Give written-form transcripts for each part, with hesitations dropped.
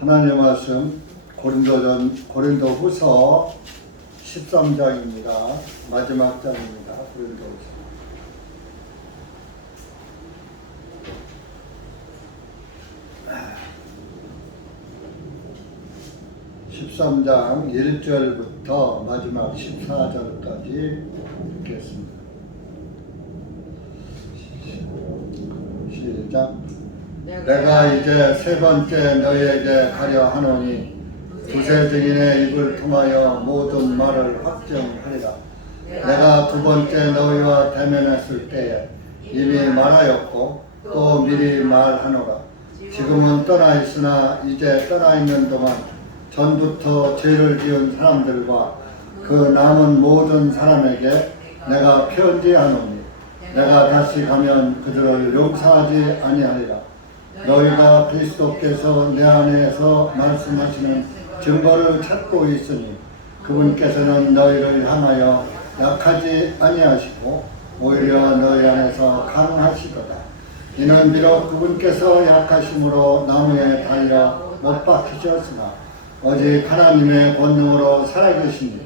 하나님의 말씀 고린도후서 13장입니다. 마지막 장입니다. 고린도후서 13장 1절부터 마지막 14절까지 읽겠습니다. 시작. 내가 이제 세 번째 너희에게 가려 하노니 두세 증인의 입을 통하여 모든 말을 확정하리라. 내가 두 번째 너희와 대면했을 때에 이미 말하였고 또 미리 말하노라. 지금은 떠나 있으나 이제 떠나 있는 동안 전부터 죄를 지은 사람들과 그 남은 모든 사람에게 내가 편지하노니 내가 다시 가면 그들을 용서하지 아니하리라. 너희가 그리스도께서 내 안에서 말씀하시는 증거를 찾고 있으니 그분께서는 너희를 향하여 약하지 아니하시고 오히려 너희 안에서 강하시도다. 이는 비록 그분께서 약하심으로 나무에 달려 못 박히셨으나 오직 하나님의 권능으로 살아계시니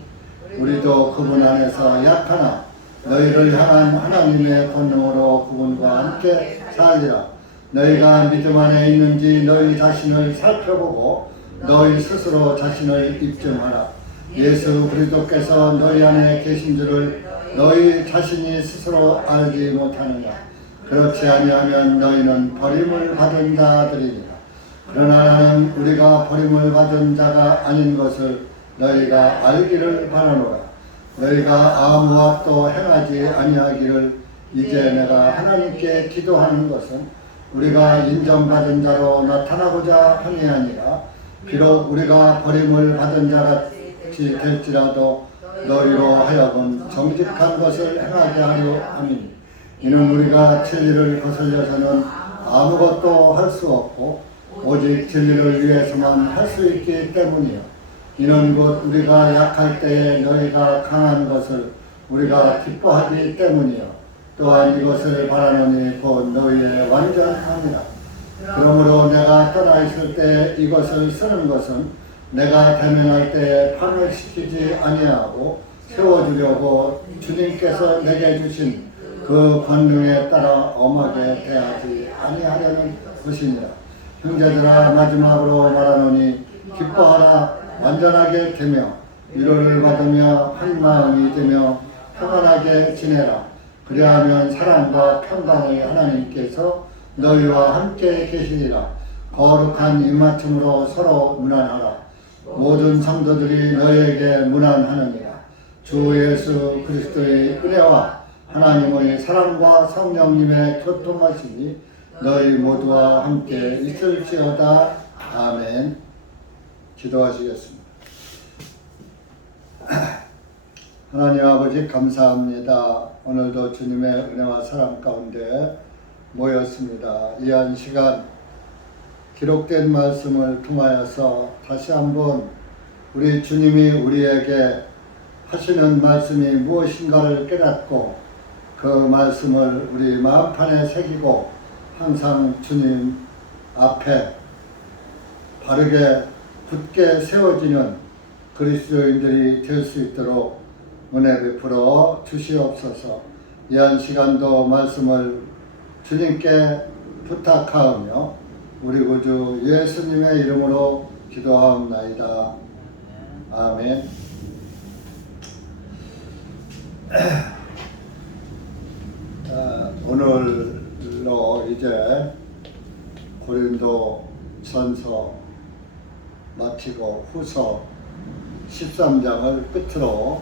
우리도 그분 안에서 약하나 너희를 향한 하나님의 권능으로 그분과 함께 살리라. 너희가 믿음 안에 있는지 너희 자신을 살펴보고 너희 스스로 자신을 입증하라. 예수 그리스도께서 너희 안에 계신 줄을 너희 자신이 스스로 알지 못하느냐. 그렇지 아니하면 너희는 버림을 받은 자들이니라. 그러나 나는 우리가 버림을 받은 자가 아닌 것을 너희가 알기를 바라노라. 너희가 아무 악도 행하지 아니하기를 이제 내가 하나님께 기도하는 것은 우리가 인정받은 자로 나타나고자 함이 아니라 비록 우리가 버림을 받은 자같이 될지라도 너희로 하여금 정직한 것을 행하게 하려 함이니 이는 우리가 진리를 거슬려서는 아무것도 할 수 없고 오직 진리를 위해서만 할 수 있기 때문이요. 이는 곧 우리가 약할 때에 너희가 강한 것을 우리가 기뻐하기 때문이요. 또한 이것을 바라노니 곧 너희의 완전함이라. 그러므로 내가 떠나 있을 때 이것을 쓰는 것은 내가 대면할 때에 파멸시키지 아니하고 세워주려고 주님께서 내게 주신 그 권능에 따라 엄하게 대하지 아니하려는 것이니라. 형제들아 마지막으로 말하노니 기뻐하라. 완전하게 되며 위로를 받으며 한 마음이 되며 평안하게 지내라. 그리하면 사랑과 평강의 하나님께서 너희와 함께 계시리라. 거룩한 입맞춤으로 서로 문안하라. 모든 성도들이 너희에게 문안하느니라. 주 예수 그리스도의 은혜와 하나님의 사랑과 성령님의 교통하심이 너희 모두와 함께 있을지어다. 아멘. 기도하시겠습니다. 하나님 아버지 감사합니다. 오늘도 주님의 은혜와 사랑 가운데 모였습니다. 이 한 시간 기록된 말씀을 통하여서 다시 한번 우리 주님이 우리에게 하시는 말씀이 무엇인가를 깨닫고 그 말씀을 우리 마음판에 새기고 항상 주님 앞에 바르게 굳게 세워지는 그리스도인들이 될 수 있도록 은혜 베풀어 주시옵소서. 이 한 시간도 말씀을 주님께 부탁하오며 우리 구주 예수님의 이름으로 기도하옵나이다. 아멘. 오늘로 이제 고린도 전서 마치고 후서 13장을 끝으로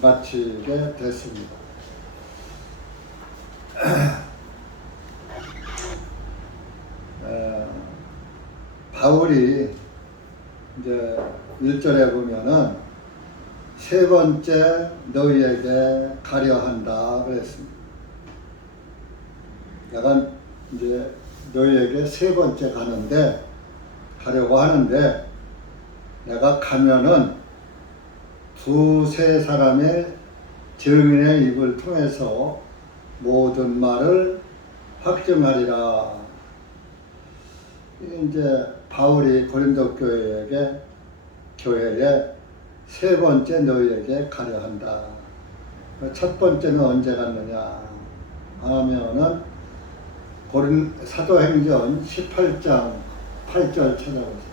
마치게 됐습니다. 바울이 이제 1절에 보면은 세 번째 너희에게 가려 한다 그랬습니다. 내가 이제 너희에게 세 번째 가려고 하는데 내가 가면은 두세 사람의 증인의 입을 통해서 모든 말을 확증하리라. 이제 바울이 고린도 교회에 세 번째 너희에게 가려 한다. 첫 번째는 언제 갔느냐 하면은 사도행전 18장 8절 찾아보세요.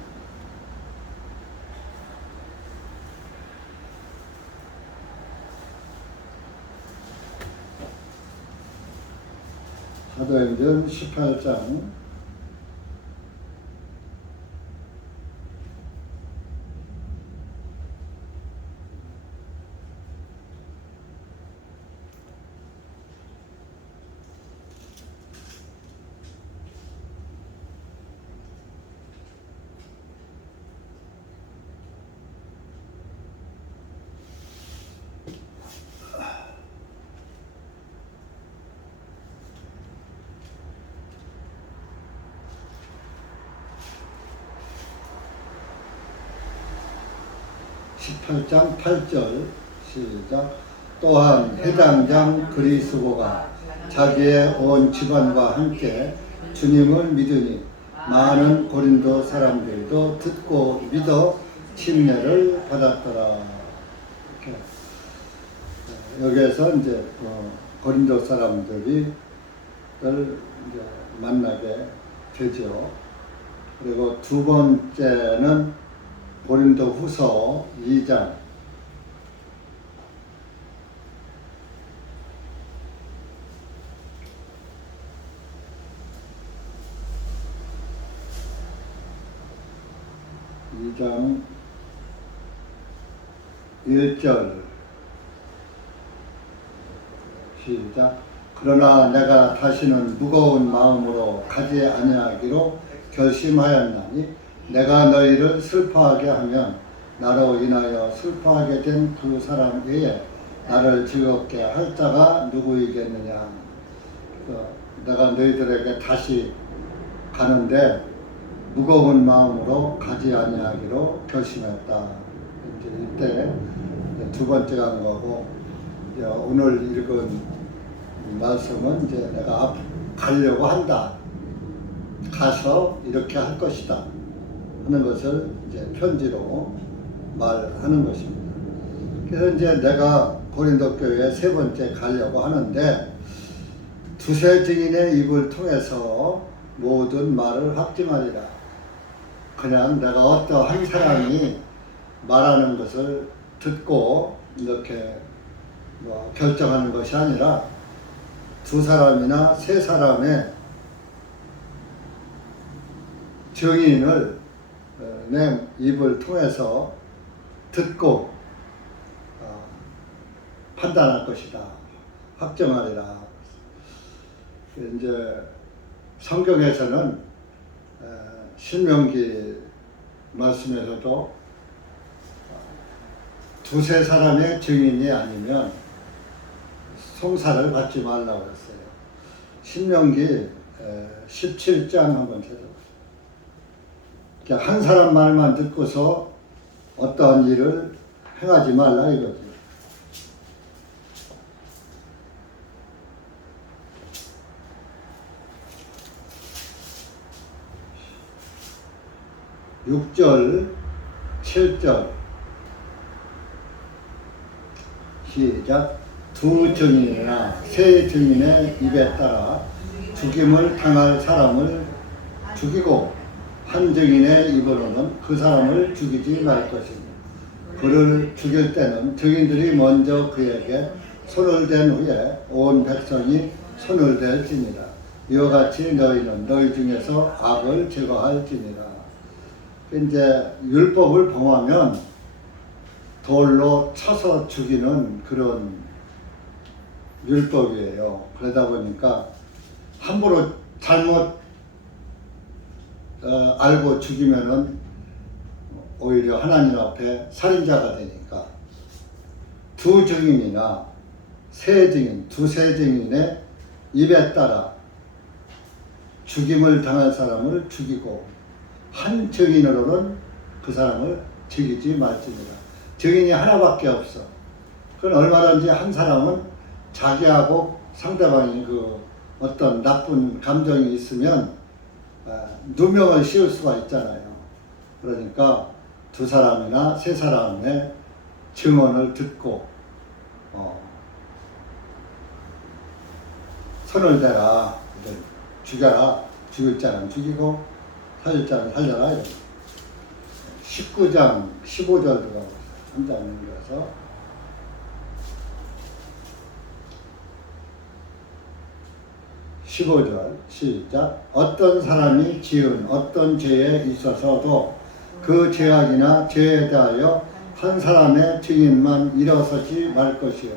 사도행전 18장 18장 8절 시작. 또한 회당장 그리스도가 자기의 온 집안과 함께 주님을 믿으니 많은 고린도 사람들도 듣고 믿어 침례를 받았더라. 이렇게 여기에서 이제 고린도 사람들이 이제 만나게 되죠. 그리고 두 번째는 고린도 후서 2장 1절 시작. 그러나 내가 다시는 무거운 마음으로 가지 아니하기로 결심하였나니 내가 너희를 슬퍼하게 하면 나로 인하여 슬퍼하게 된 두 사람 외에 나를 즐겁게 할 자가 누구이겠느냐. 내가 너희들에게 다시 가는데 무거운 마음으로 가지 아니하기로 결심했다. 이때 두 번째 간 거고, 오늘 읽은 말씀은 이제 내가 가려고 한다. 가서 이렇게 할 것이다. 하는 것을 이제 편지로 말하는 것입니다. 그래서 이제 내가 고린도 교회에 세 번째 가려고 하는데 두세 증인의 입을 통해서 모든 말을 확증하리라. 그냥 내가 어떠한 사람이 말하는 것을 듣고 이렇게 결정하는 것이 아니라 두 사람이나 세 사람의 증인을 내 입을 통해서 듣고 판단할 것이다. 확정하리라. 이제 성경에서는 신명기 말씀에서도 두세 사람의 증인이 아니면 송사를 받지 말라고 했어요. 신명기 17장 한번 찾아보세요. 한 사람 말만 듣고서 어떠한 일을 행하지 말라 이거죠. (6절) (7절) 시작. 두 증인이나 세 증인의 입에 따라 죽임을 당할 사람을 죽이고 한 증인의 입으로는 그 사람을 죽이지 말 것입니다. 그를 죽일 때는 증인들이 먼저 그에게 손을 댄 후에 온 백성이 손을 댈지니라. 이와 같이 너희는 너희 중에서 악을 제거할지니라. 이제 율법을 범하면 돌로 쳐서 죽이는 그런 율법이에요. 그러다 보니까 함부로 잘못 알고 죽이면은 오히려 하나님 앞에 살인자가 되니까 두 증인이나 세 증인, 두세 증인의 입에 따라 죽임을 당할 사람을 죽이고 한 증인으로는 그 사람을 죽이지 말지니라. 증인이 하나밖에 없어. 그건 얼마든지 한 사람은 자기하고 상대방이 어떤 나쁜 감정이 있으면 누명을 씌울 수가 있잖아요. 그러니까 두 사람이나 세 사람의 증언을 듣고 손을 대라, 죽여라, 죽일 자는 죽이고 살릴 자는 살려라. 19장 15절 들어가고 한 장 넘겨서 15절 시작. 어떤 사람이 지은 어떤 죄에 있어서도 그 죄악이나 죄에 대하여 한 사람의 증인만 일어서지 말 것이요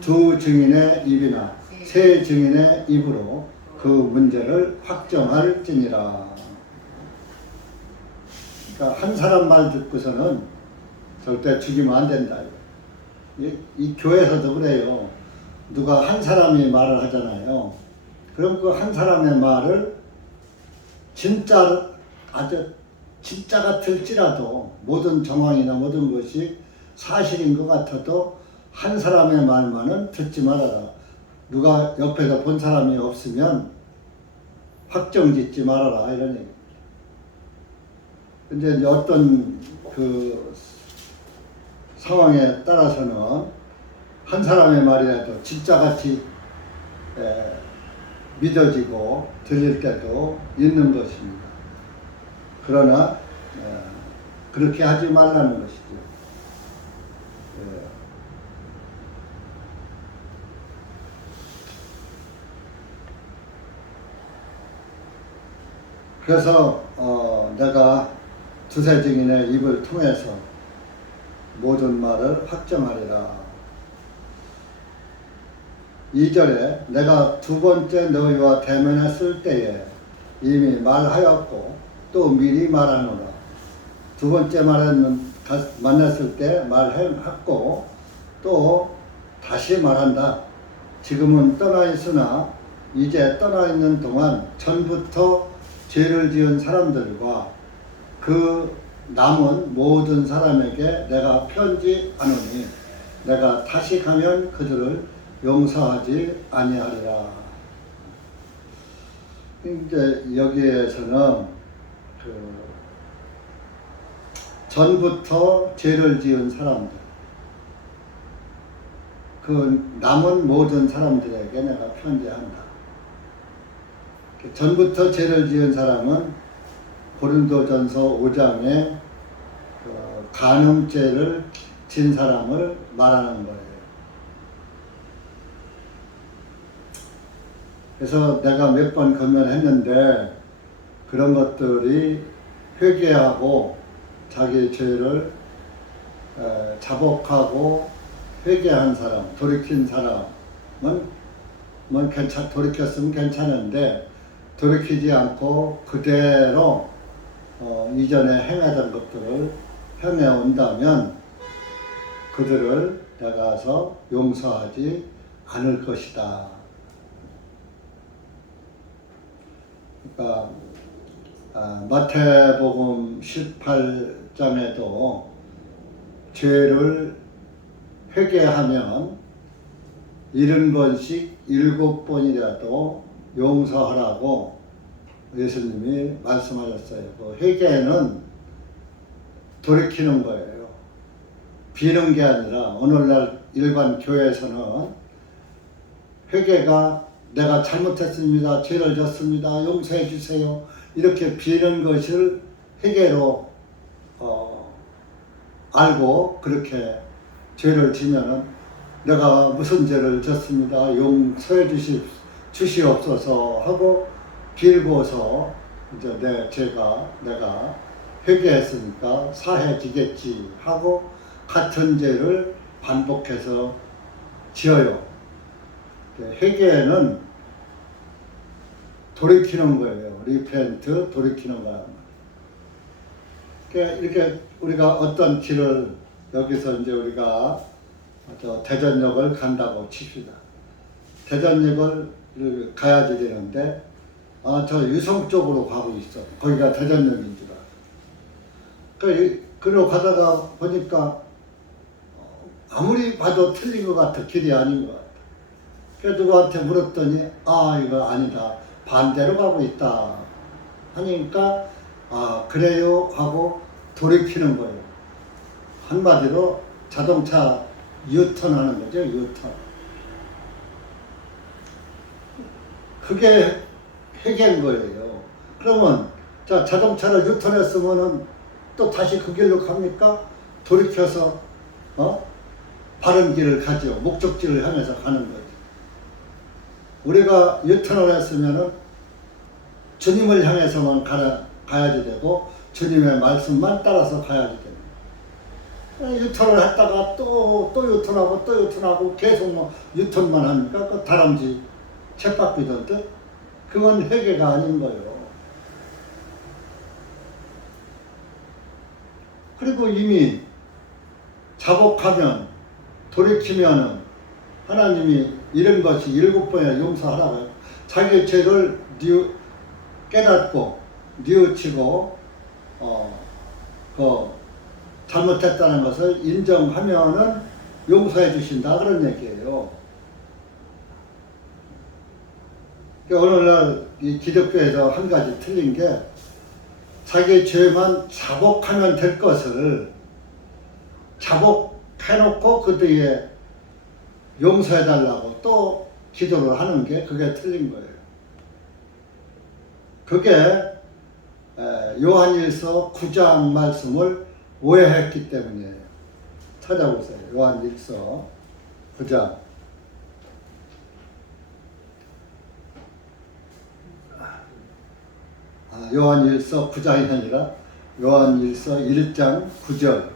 두 증인의 입이나 세 증인의 입으로 그 문제를 확정할지니라. 그러니까 한 사람 말 듣고서는 절대 죽이면 안 된다. 이 교회에서도 그래요. 누가 한 사람이 말을 하잖아요. 그럼 그 한 사람의 말을 진짜 아주 진짜 같을지라도 모든 정황이나 모든 것이 사실인 것 같아도 한 사람의 말만은 듣지 말아라. 누가 옆에서 본 사람이 없으면 확정 짓지 말아라 이런 얘기. 근데 이제 어떤 그 상황에 따라서는 한 사람의 말이라도 진짜같이 믿어지고 들릴 때도 있는 것입니다. 그러나 그렇게 하지 말라는 것이죠. 그래서 내가 두세 증인의 입을 통해서 모든 말을 확정하리라. 2절에 내가 두 번째 너희와 대면했을 때에 이미 말하였고 또 미리 말하노라. 두 번째 만났을 때 말했고 또 다시 말한다. 지금은 떠나 있으나 이제 떠나 있는 동안 전부터 죄를 지은 사람들과 그 남은 모든 사람에게 내가 편지하노니 내가 다시 가면 그들을 용서하지 아니하리라. 이제 여기에서는 전부터 죄를 지은 사람들, 그 남은 모든 사람들에게 내가 편지한다. 전부터 죄를 지은 사람은 고린도전서 5장에 간음죄를 진 사람을 말하는 거예요. 그래서 내가 몇 번 건면했는데 그런 것들이 회개하고 자기 죄를 자복하고 회개한 사람, 돌이킨 사람은 돌이켰으면 괜찮은데 돌이키지 않고 그대로 이전에 행하던 것들을 행해온다면 그들을 내가서 용서하지 않을 것이다. 그러니까 마태복음 18장에도 죄를 회개하면 70번씩 7번이라도 용서하라고 예수님이 말씀하셨어요. 그 회개는 돌이키는 거예요. 비는 게 아니라 오늘날 일반 교회에서는 회개가 내가 잘못했습니다. 죄를 졌습니다. 용서해 주세요. 이렇게 비는 것을 회개로 알고 그렇게 죄를 지면은 내가 무슨 죄를 졌습니다. 용서해 주시옵소서 하고 빌고서 이제 내가 회개했으니까 사해지겠지 하고 같은 죄를 반복해서 지어요. 회개는 돌이키는 거예요. 리펜트, 돌이키는 거란 말이에요. 이렇게 우리가 어떤 길을 여기서 이제 우리가 대전역을 간다고 칩시다. 대전역을 가야지 되는데 저 유성 쪽으로 가고 있어. 거기가 대전역인 줄 알아. 그러고 가다가 보니까 아무리 봐도 틀린 것 같아. 길이 아닌 것 같아. 그래서 누구한테 물었더니 아 이거 아니다, 반대로 가고 있다 하니까 아 그래요 하고 돌이키는 거예요. 한마디로 자동차 유턴하는 거죠. 유턴. 그게 회개인 거예요. 그러면 자 자동차를 유턴했으면은 또 다시 그 길로 갑니까? 돌이켜서 바른 길을 가죠. 목적지를 향해서 가는 거죠. 우리가 유턴을 했으면은 주님을 향해서만 가야지 되고 주님의 말씀만 따라서 가야지 됩니다. 유턴을 했다가 또 유턴하고 또 유턴하고 계속 뭐 유턴만 하니까 그 다람쥐 쳇바퀴 듯 그건 회개가 아닌 거예요. 그리고 이미 자복하면 돌이키면은 하나님이 이런 것이 7번이나 용서하라고 해요. 자기 죄를 깨닫고 뉘우치고 잘못했다는 것을 인정하면은 용서해 주신다 그런 얘기예요. 오늘날 이 기독교에서 한 가지 틀린 게 자기 죄만 자복하면 될 것을 자복해놓고 그 뒤에 용서해달라고 또 기도를 하는 게 그게 틀린 거예요. 그게 요한일서 9장 말씀을 오해했기 때문이에요. 찾아보세요. 요한일서 9장. 요한일서 9장이 아니라 요한일서 1장 9절.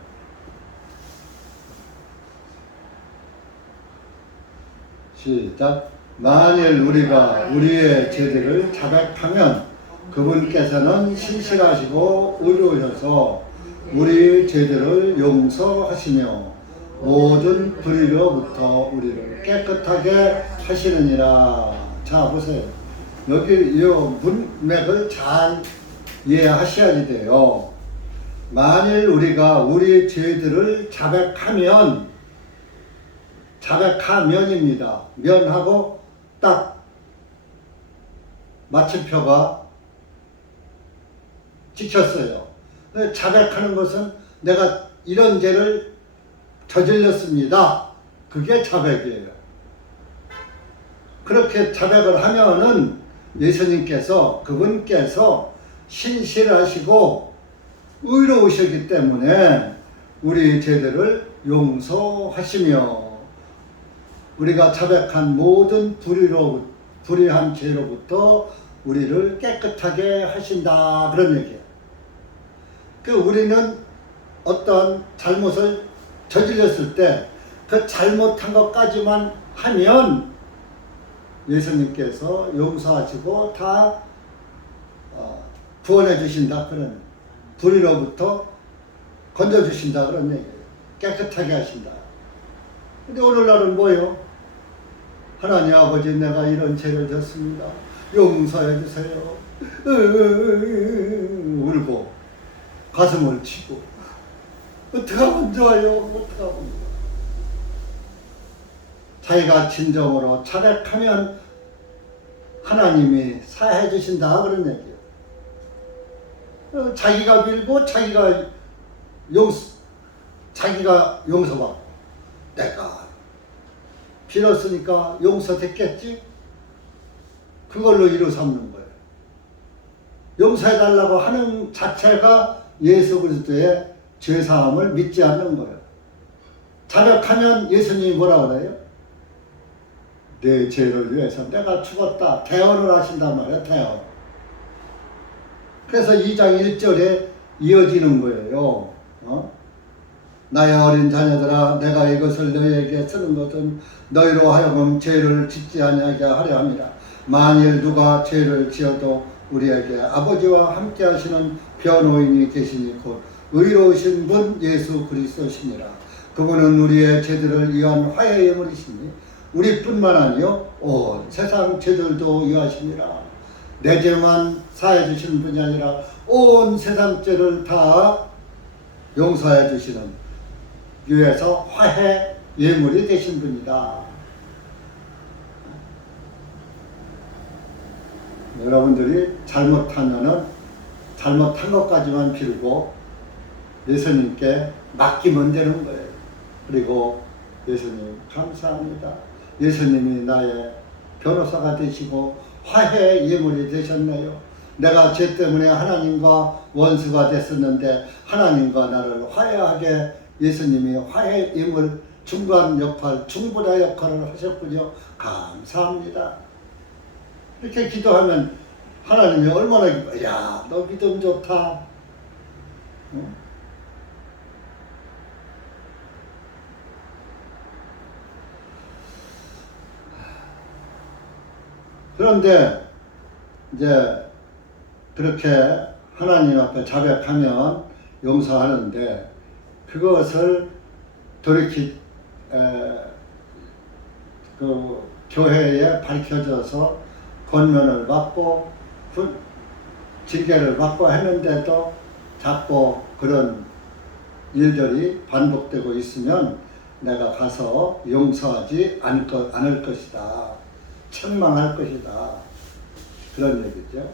시작. 만일 우리가 우리의 죄들을 자백하면 그분께서는 신실하시고 의로우셔서 우리 죄들을 용서하시며 모든 불의로부터 우리를 깨끗하게 하시느니라. 자 보세요. 여기 이 문맥을 잘 이해하셔야 돼요. 만일 우리가 우리 죄들을 자백하면입니다. 면하고 딱 마침표가 찍혔어요. 자백하는 것은 내가 이런 죄를 저질렀습니다. 그게 자백이에요. 그렇게 자백을 하면은 예수님께서 그분께서 신실하시고 의로우시기 때문에 우리 죄들을 용서하시며 우리가 자백한 모든 불의한 죄로부터 우리를 깨끗하게 하신다 그런 얘기예요. 우리는 어떤 잘못을 저질렀을 때 그 잘못한 것까지만 하면 예수님께서 용서하시고 다 구원해 주신다 그런 불의로부터 건져 주신다 그런 얘기예요. 깨끗하게 하신다. 근데 오늘날은 뭐예요? 하나님 아버지 내가 이런 죄를 졌습니다. 용서해 주세요. 울고 가슴을 치고 어떻게 하면 좋아요? 어떻게 하면 좋아요? 자기가 진정으로 자백하면 하나님이 사해 주신다 그런 얘기예요. 자기가 빌고 자기가 용서받고 내가 빌었으니까 용서됐겠지? 그걸로 이루 삼는 거예요. 용서해달라고 하는 자체가 예수 그리스도의 죄사함을 믿지 않는 거예요. 자백하면 예수님이 뭐라 그래요? 내 죄를 위해서 내가 죽었다. 대언을 하신단 말이에요. 대언. 그래서 2장 1절에 이어지는 거예요. 나의 어린 자녀들아 내가 이것을 너희에게 쓰는 것은 너희로 하여금 죄를 짓지 아니하게 하려 함이라. 만일 누가 죄를 지어도 우리에게 아버지와 함께 하시는 변호인이 계시니 곧 의로우신 분 예수 그리스도시니라. 그분은 우리의 죄들을 위한 화해 예물이시니 우리뿐만 아니요 온 세상 죄들도 위하시니라. 내 죄만 사해 주시는 분이 아니라 온 세상 죄를 다 용서해 주시는 위해서 화해 예물이 되신 분이다. 여러분들이 잘못하면은 잘못한 것까지만 빌고 예수님께 맡기면 되는 거예요. 그리고 예수님 감사합니다. 예수님이 나의 변호사가 되시고 화해의 예물이 되셨네요. 내가 죄 때문에 하나님과 원수가 됐었는데 하나님과 나를 화해하게 예수님이 화해 예물 중간 역할, 중보자 역할을 하셨군요. 감사합니다. 이렇게 기도하면 하나님이 얼마나 기뻐. 야, 너 믿음 좋다. 응? 그런데 이제 그렇게 하나님 앞에 자백하면 용서하는데 그것을 돌이키 그 교회에 밝혀져서 권면을 받고 징계를 받고 했는데도 자꾸 그런 일들이 반복되고 있으면 내가 가서 용서하지 않을 것이다. 책망할 것이다. 그런 얘기죠.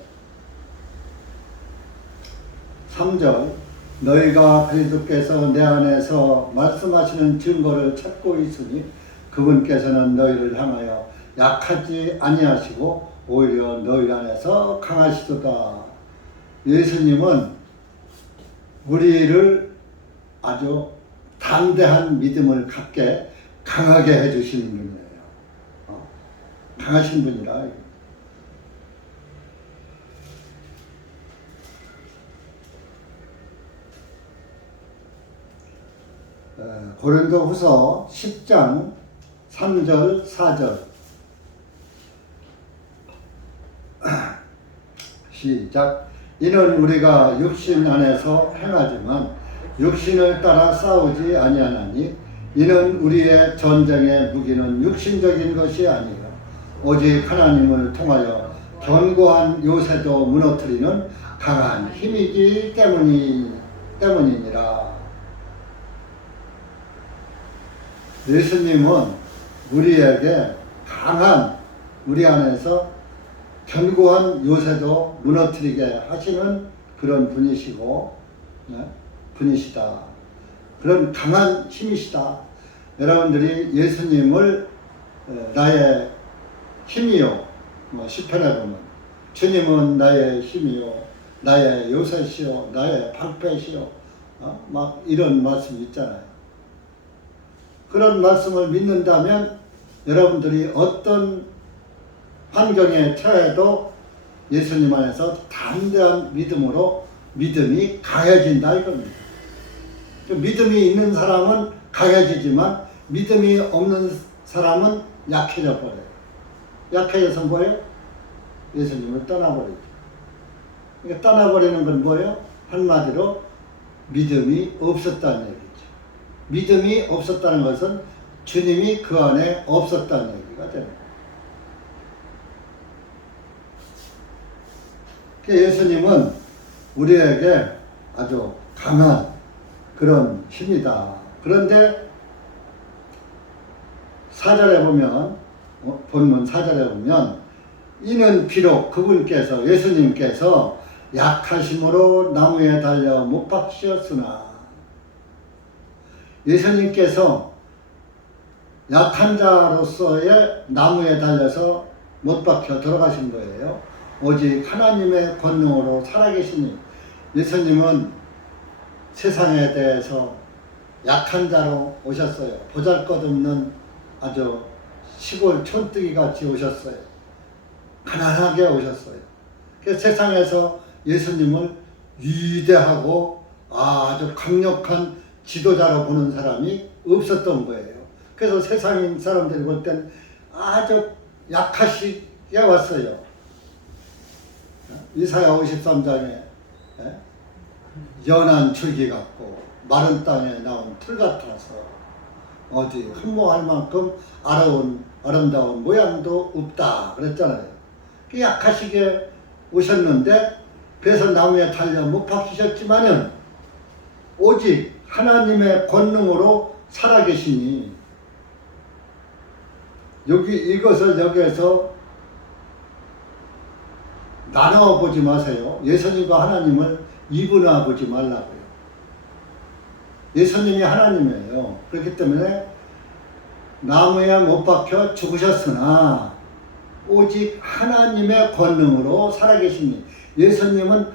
3절 너희가 그리스도께서 내 안에서 말씀하시는 증거를 찾고 있으니 그분께서는 너희를 향하여 약하지 아니하시고 오히려 너희 안에서 강하시도다. 예수님은 우리를 아주 담대한 믿음을 갖게 강하게 해주시는 분이에요. 강하신 분이라. 고린도후서 10장 3절 4절 시작. 이는 우리가 육신 안에서 행하지만 육신을 따라 싸우지 아니하나니 이는 우리의 전쟁의 무기는 육신적인 것이 아니요 오직 하나님을 통하여 견고한 요새도 무너뜨리는 강한 힘이기 때문이니라. 예수님은 우리에게 강한 우리 안에서 견고한 요새도 무너뜨리게 하시는 그런 분이시고 분이시다. 그런 강한 힘이시다. 여러분들이 예수님을 나의 힘이요. 시편에 보면 주님은 나의 힘이요, 나의 요새시요, 나의 방패시요. 막 이런 말씀이 있잖아요. 그런 말씀을 믿는다면 여러분들이 어떤 환경에 처해도 예수님 안에서 담대한 믿음으로 믿음이 강해진다 이겁니다. 믿음이 있는 사람은 강해지지만 믿음이 없는 사람은 약해져 버려요. 약해져서 뭐예요? 예수님을 떠나버리죠. 그러니까 떠나버리는 건 뭐예요? 한마디로 믿음이 없었다는 얘기죠. 믿음이 없었다는 것은 주님이 그 안에 없었다는 얘기가 됩니다. 예수님은 우리에게 아주 강한 그런 힘이다. 그런데 4절에 보면 본문 4절에 보면 이는 비록 그분께서 예수님께서 약하심으로 나무에 달려 못 박히셨으나 예수님께서 약한 자로서의 나무에 달려서 못 박혀 돌아가신 거예요. 오직 하나님의 권능으로 살아계시니 예수님은 세상에 대해서 약한 자로 오셨어요. 보잘것없는 아주 시골 촌뜨기 같이 오셨어요. 가난하게 오셨어요. 그래서 세상에서 예수님을 위대하고 아주 강력한 지도자로 보는 사람이 없었던 거예요. 그래서 세상 사람들이 볼 땐 아주 약하시게 왔어요. 이사야 53장에 연한 줄기 같고 마른 땅에 나온 풀 같아서 어디 흠모할 만큼 아름다운 모양도 없다 그랬잖아요. 약하시게 오셨는데 그래서 나무에 달려 못 박히셨지만은 오직 하나님의 권능으로 살아계시니 이것을 여기에서 나눠 보지 마세요. 예수님과 하나님을 이분화 보지 말라고요. 예수님이 하나님이에요. 그렇기 때문에 나무에 못 박혀 죽으셨으나 오직 하나님의 권능으로 살아계시니, 예수님은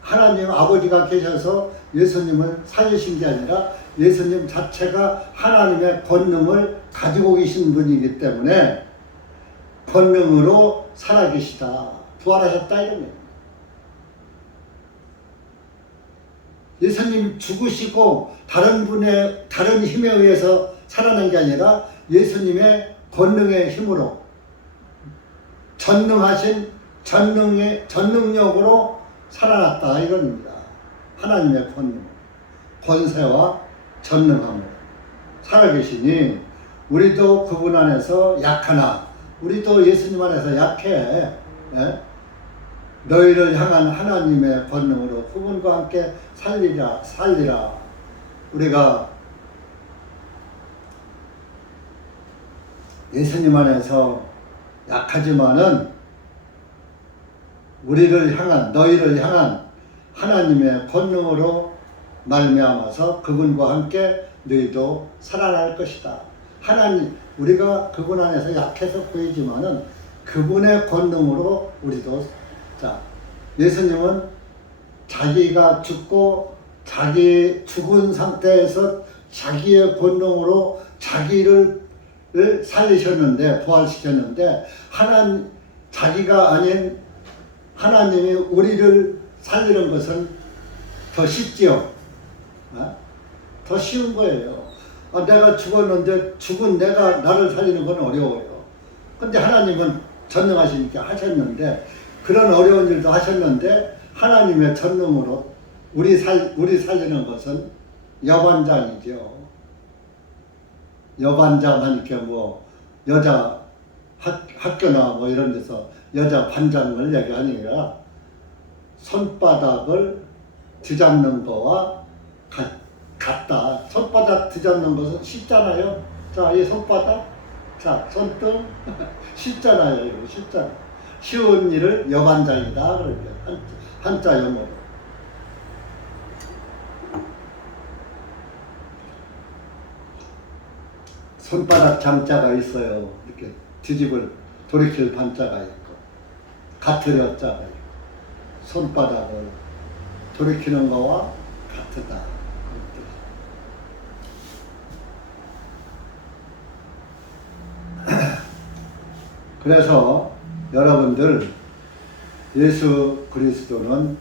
하나님 아버지가 계셔서 예수님을 살리신 게 아니라 예수님 자체가 하나님의 권능을 가지고 계신 분이기 때문에 권능으로 살아계시다, 부활하셨다 이런 거예요. 예수님 죽으시고 다른 힘에 의해서 살아난 게 아니라 예수님의 권능의 힘으로, 전능하신 전능력으로 살아났다 이겁니다. 하나님의 권세와 전능함으로 살아계시니 우리도 그분 안에서 약하나, 우리도 예수님 안에서 약해. 예? 너희를 향한 하나님의 권능으로 그분과 함께 살리라. 우리가 예수님 안에서 약하지만은 너희를 향한 하나님의 권능으로 말미암아서 그분과 함께 너희도 살아날 것이다. 우리가 그분 안에서 약해서 보이지만은 그분의 권능으로 우리도, 예수님은 자기가 죽고 자기 죽은 상태에서 자기의 권능으로 자기를 살리셨는데, 부활시켰는데, 자기가 아닌 하나님이 우리를 살리는 것은 더 쉽지요. 더 쉬운 거예요. 내가 죽었는데 죽은 나를 살리는 건 어려워요. 근데 하나님은 전능하시니까 하셨는데, 그런 어려운 일도 하셨는데 하나님의 전능으로 우리 살리는 것은 여반장이죠. 여반장 하니까 여자 학교나 이런 데서 여자 반장을 얘기하니까 손바닥을 뒤잡는 거와 같다. 손바닥 뒤잡는 것은 쉽잖아요. 이 손바닥, 손등 쉽잖아요. 이거 쉽잖아요. 쉬운 일을 여반장이다 그러죠. 한자 영어로. 손바닥 장자가 있어요. 이렇게 돌이킬 반자가 있고, 같을 여자가 있고, 손바닥을 돌이키는 거와 같다. 그래서 여러분들, 예수 그리스도는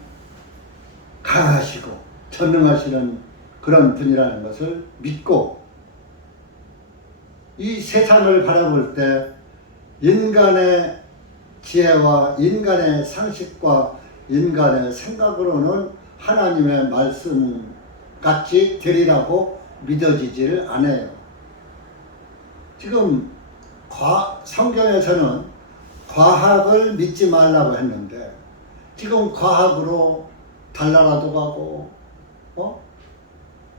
강하시고 전능하시는 그런 분이라는 것을 믿고, 이 세상을 바라볼 때 인간의 지혜와 인간의 상식과 인간의 생각으로는 하나님의 말씀 같이 되리라고 믿어지질 않아요. 지금 성경에서는 과학을 믿지 말라고 했는데, 지금 과학으로 달나라도 가고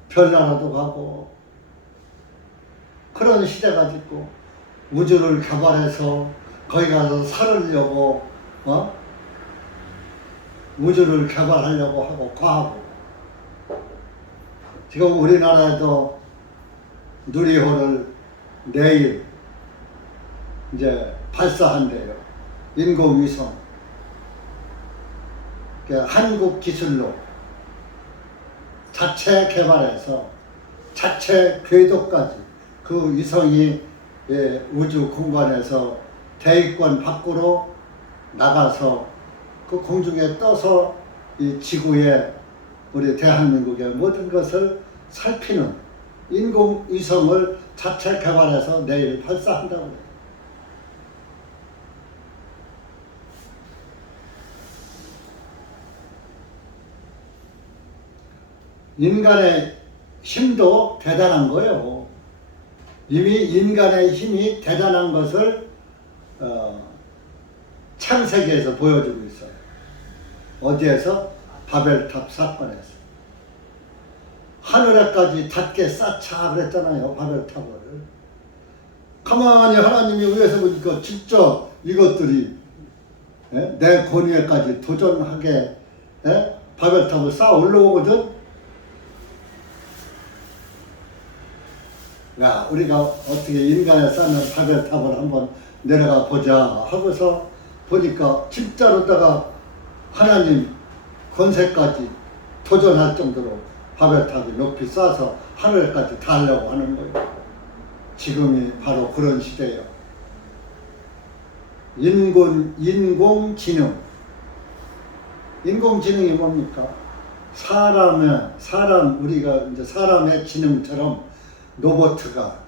별나라도 가고 그런 시대가 됐고, 우주를 개발해서 거기 가서 살으려고 우주를 개발하려고 하고 과학으로. 지금 우리나라에도 누리호를 내일 이제 발사한대요. 인공위성. 한국 기술로 자체 개발해서 자체 궤도까지 그 위성이 우주 공간에서 대기권 밖으로 나가서 그 공중에 떠서 이 지구에, 우리 대한민국의 모든 것을 살피는 인공위성을 자체 개발해서 내일 발사한다고 해요. 인간의 힘도 대단한 거예요. 이미 인간의 힘이 대단한 것을 창세기에서 보여주고 있어요. 어디에서? 바벨탑 사건에서. 하늘에까지 닿게 쌓자 그랬잖아요, 바벨탑을. 가만히 하나님이 위에서 보니까 진짜 이것들이 예? 내 권위에까지 도전하게 예? 바벨탑을 쌓아 올라오거든. 야, 우리가 어떻게 인간에 쌓는 바벨탑을 한번 내려가 보자 하고서 보니까 진짜로다가 하나님 권세까지 도전할 정도로 바벨탑이 높이 쌓아서 하늘까지 닿으려고 하는 거예요. 지금이 바로 그런 시대예요. 인공지능. 인공지능이 뭡니까? 우리가 이제 사람의 지능처럼 로봇가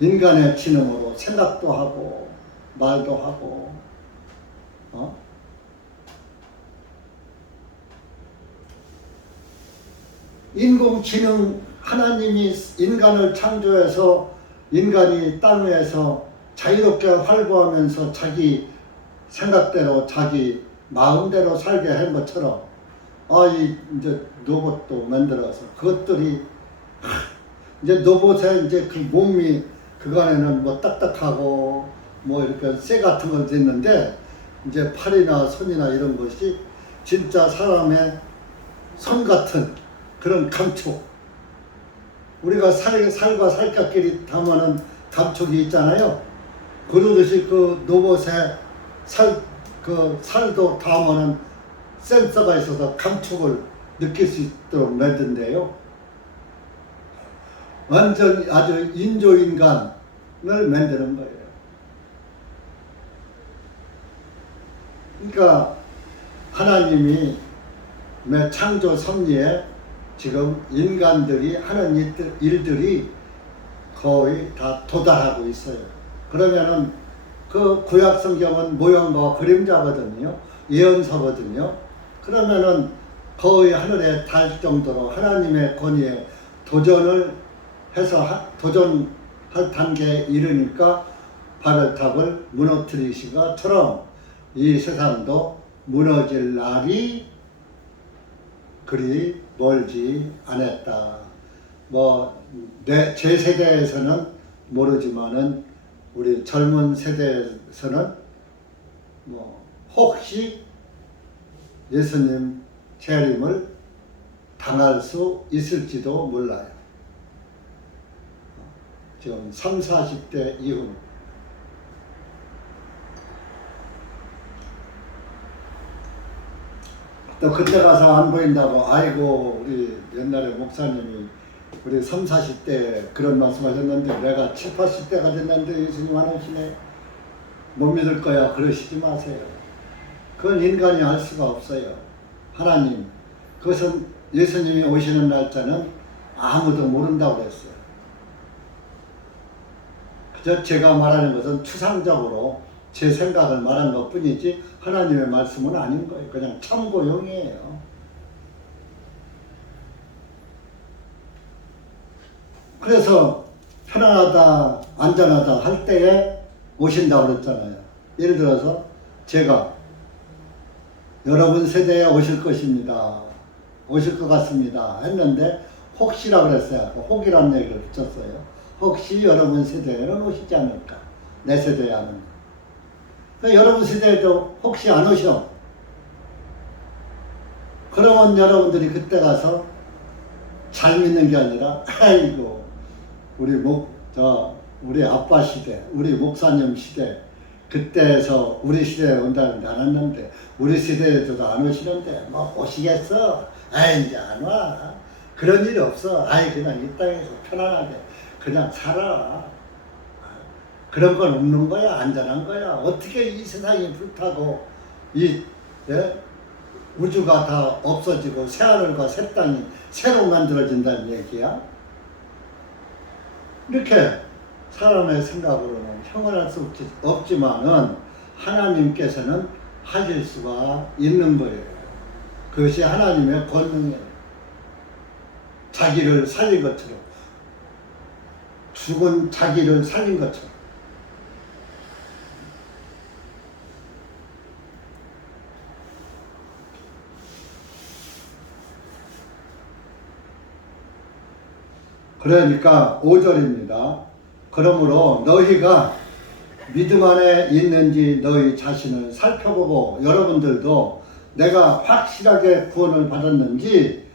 인간의 지능으로 생각도 하고, 말도 하고, 인공지능, 하나님이 인간을 창조해서 인간이 땅 위에서 자유롭게 활보하면서 자기 생각대로 자기 마음대로 살게 한 것처럼 이제 로봇도 만들어서 그것들이 이제 로봇의 이제 그 몸이 그간에는 뭐 딱딱하고 뭐 이렇게 쇠 같은 걸 됐는데 이제 팔이나 손이나 이런 것이 진짜 사람의 손 같은 그런 감촉. 우리가 살과 살갗끼리 담아는 감촉이 있잖아요. 그러듯이 그 로봇의 살도 담아는 센서가 있어서 감촉을 느낄 수 있도록 만든데요. 완전 아주 인조인간을 만드는 거예요. 그러니까 하나님이 창조 섭리에 지금 인간들이 하는 일들이 거의 다 도달하고 있어요. 그러면은 그 구약 성경은 모형과 그림자거든요. 예언서거든요. 그러면은 거의 하늘에 닿을 정도로 하나님의 권위에 도전을 해서 도전할 단계에 이르니까 바벨탑을 무너뜨리시가처럼 이 세상도 무너질 날이 그리 멀지 않았다. 제 세대에서는 모르지만은 우리 젊은 세대에서는 혹시 예수님 재림을 당할 수 있을지도 몰라요. 지금 30, 40대 이후. 또 그때 가서 안 보인다고 아이고 우리 옛날에 목사님이 우리 30, 40대 그런 말씀하셨는데 내가 70, 80대가 됐는데 예수님 안 오시네. 못 믿을 거야. 그러시지 마세요. 그건 인간이 알 수가 없어요. 하나님. 그것은 예수님이 오시는 날짜는 아무도 모른다고 그랬어요. 그저 제가 말하는 것은 추상적으로 제 생각을 말한 것 뿐이지 하나님의 말씀은 아닌 거예요. 그냥 참고용이에요. 그래서 편안하다, 안전하다 할 때에 오신다고 그랬잖아요. 예를 들어서 제가 여러분 세대에 오실 것입니다. 오실 것 같습니다. 했는데 혹시라 그랬어요. 혹이라는 얘기를 붙였어요. 혹시 여러분 세대에는 오시지 않을까. 내 세대에 안 온다. 여러분 세대에도 혹시 안 오셔. 그러면 여러분들이 그때 가서 잘 믿는 게 아니라 아이고 우리 아빠 시대, 우리 목사님 시대 그때에서 우리 시대에 온다는데 안 왔는데 우리 시대에도 안 오시는데 오시겠어? 이제 안 와. 그런 일이 없어. 그냥 이 땅에서 편안하게 그냥 살아. 그런 건 없는 거야. 안전한 거야. 어떻게 이 세상이 불타고 우주가 다 없어지고 새하늘과 새 땅이 새로 만들어진다는 얘기야. 이렇게 사람의 생각으로는 형언할 수 없지만은 하나님께서는 하실 수가 있는 거예요. 그것이 하나님의 권능이에요. 자기를 살린 것처럼 죽은 자기를 살린 것처럼. 그러니까 5절입니다. 그러므로 너희가 믿음 안에 있는지 너희 자신을 살펴보고 여러분들도 내가 확실하게 구원을 받았는지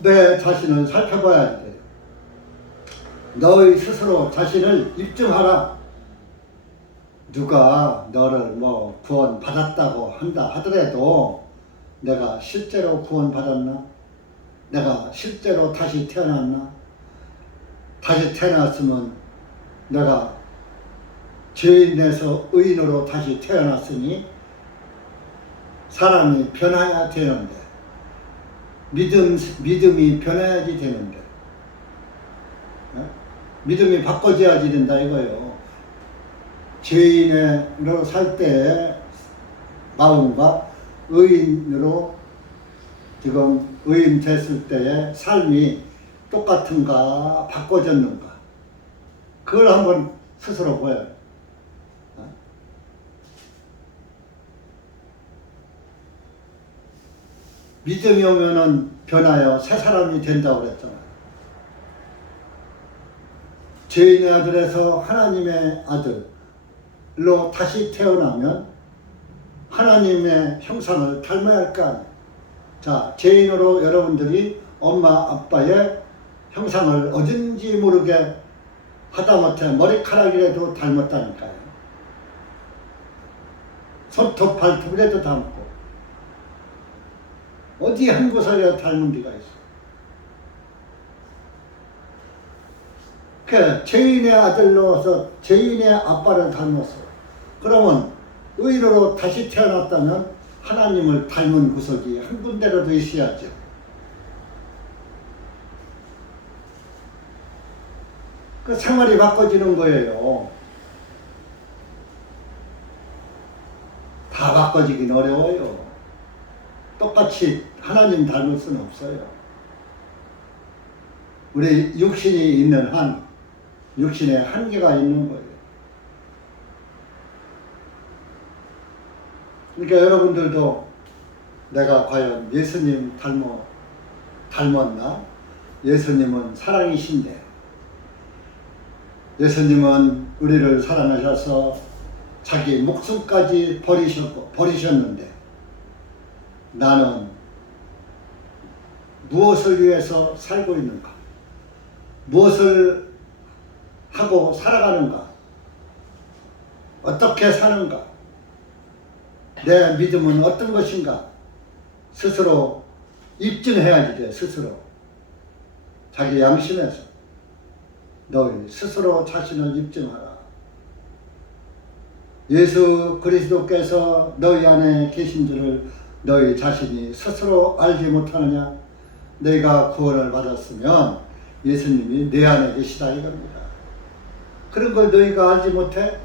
내 자신을 살펴봐야 돼. 너희 스스로 자신을 입증하라. 누가 너를 구원 받았다고 한다 하더라도 내가 실제로 구원 받았나? 내가 실제로 다시 태어났나? 다시 태어났으면 내가 죄인에서 의인으로 다시 태어났으니 사람이 변해야 되는데 믿음이 변해야지 되는데 믿음이 바꿔져야지 된다 이거예요. 죄인으로 살 때의 마음과 의인으로 지금 의인 됐을 때의 삶이 똑같은가 바꿔졌는가 그걸 한번 스스로 보여요. 믿음이 오면은 변하여 새 사람이 된다고 그랬잖아요. 죄인의 아들에서 하나님의 아들로 다시 태어나면 하나님의 형상을 닮아야 할 거 아니에요. 자, 죄인으로 여러분들이 엄마 아빠의 형상을 어딘지 모르게 하다못해 머리카락이라도 닮았다니까요. 손톱 발톱이라도 닮고 어디 한 곳에 닮은 데가 있어. 그 죄인의 아들로서 죄인의 아빠를 닮았어. 그러면 의인으로 다시 태어났다면 하나님을 닮은 구석이 한 군데라도 있어야죠. 그 생활이 바꿔지는 거예요. 다 바꿔지긴 어려워요. 똑같이 하나님 닮을 수는 없어요. 우리 육신이 있는 한, 육신에 한계가 있는 거예요. 그러니까 여러분들도 내가 과연 예수님 닮았나? 예수님은 사랑이신데, 예수님은 우리를 사랑하셔서 자기 목숨까지 버리셨는데, 나는 무엇을 위해서 살고 있는가? 무엇을 하고 살아가는가? 어떻게 사는가? 내 믿음은 어떤 것인가? 스스로 입증해야지 돼, 스스로. 자기 양심에서. 너희 스스로 자신을 입증하라. 예수 그리스도께서 너희 안에 계신 줄을 너희 자신이 스스로 알지 못하느냐? 내가 구원을 받았으면 예수님이 내 안에 계시다 이겁니다. 그런 걸 너희가 알지 못해?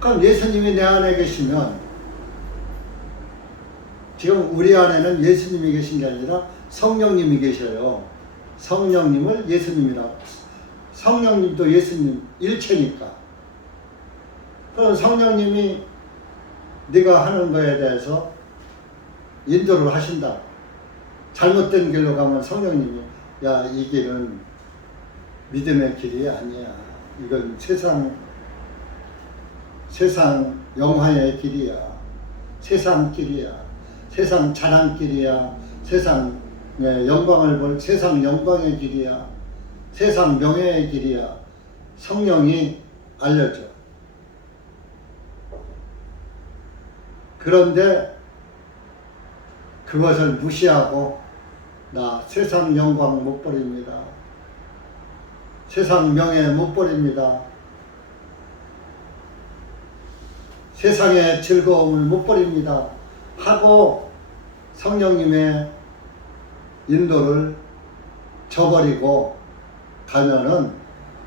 그럼 예수님이 내 안에 계시면 지금 우리 안에는 예수님이 계신 게 아니라 성령님이 계셔요. 성령님을 예수님이라고. 성령님도 예수님 일체니까. 그럼 성령님이 네가 하는 거에 대해서 인도를 하신다. 잘못된 길로 가면 성령님이 야, 이 길은 믿음의 길이 아니야. 이건 세상 영화의 길이야. 세상 길이야. 세상 자랑길이야. 세상 영광을 볼 세상 영광의 길이야. 세상 명예의 길이야. 성령이 알려줘. 그런데 그것을 무시하고 나 세상 영광 못 버립니다. 세상 명예 못 버립니다. 세상의 즐거움을 못 버립니다. 하고 성령님의 인도를 저버리고 가면은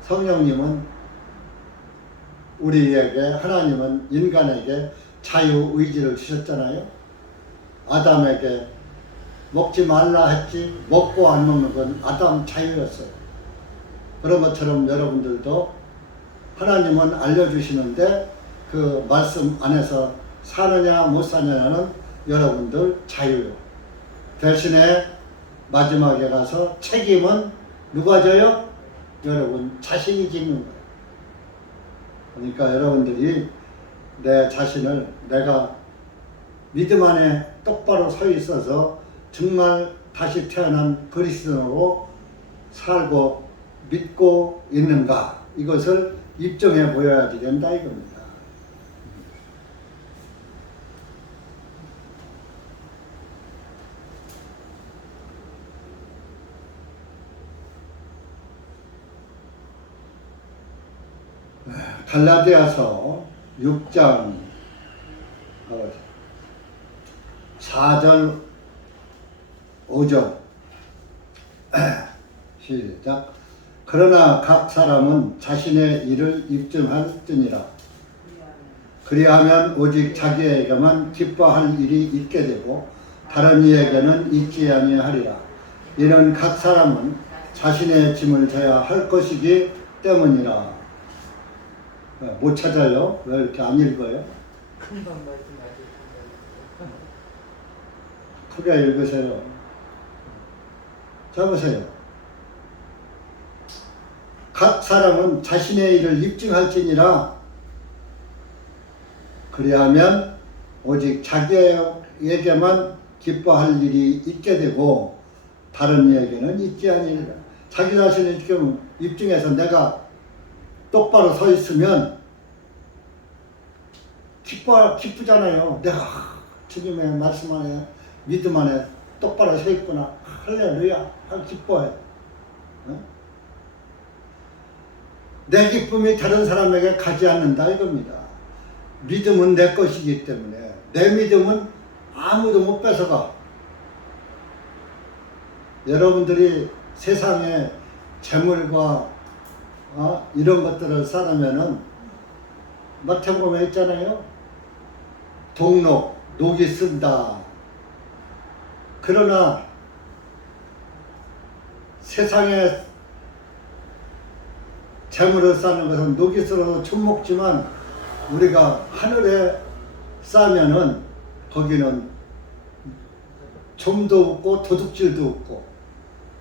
성령님은 우리에게 하나님은 인간에게 자유의지를 주셨잖아요. 아담에게 먹지 말라 했지 먹고 안 먹는 건 아담 자유였어요. 그런 것처럼 여러분들도 하나님은 알려주시는데 그 말씀 안에서 사느냐 못 사느냐는 여러분들 자유요. 대신에 마지막에 가서 책임은 누가 져요? 여러분 자신이 짓는 거예요. 그러니까 여러분들이 내 자신을 내가 믿음 안에 똑바로 서 있어서 정말 다시 태어난 그리스도로 살고 믿고 있는가, 이것을 입증해 보여야 된다 이겁니다. 갈라디아서 6장 4절 5절 시작. 그러나 각 사람은 자신의 일을 입증할지니라. 그리하면 오직 자기에게만 기뻐할 일이 있게 되고 다른 이에게는 있지 아니하리라. 이는 각 사람은 자신의 짐을 져야 할 것이기 때문이라. 못 찾아요? 왜 이렇게 안 읽어요? 금방 말씀하셨습니다. 크게 읽으세요. 자 보세요. 각 사람은 자신의 일을 입증할지니라. 그리하면 오직 자기에게만 기뻐할 일이 있게 되고 다른 이에게는 있지 아니하리라. 자기 자신을 지금 입증해서 내가 똑바로 서 있으면 기쁘잖아요. 내가 주님의 말씀 안에 믿음 안에 똑바로 서 있구나. 할렐루야. 기뻐해. 내 기쁨이 다른 사람에게 가지 않는다 이겁니다. 믿음은 내 것이기 때문에 내 믿음은 아무도 못 뺏어가. 여러분들이 세상에 재물과 이런 것들을 쌓으면은 마태복음에 있잖아요. 동록, 녹이 쓴다. 그러나 세상에 재물을 쌓는 것은 녹이 쓸어서 춤먹지만 우리가 하늘에 쌓으면은 거기는 좀도 없고 도둑질도 없고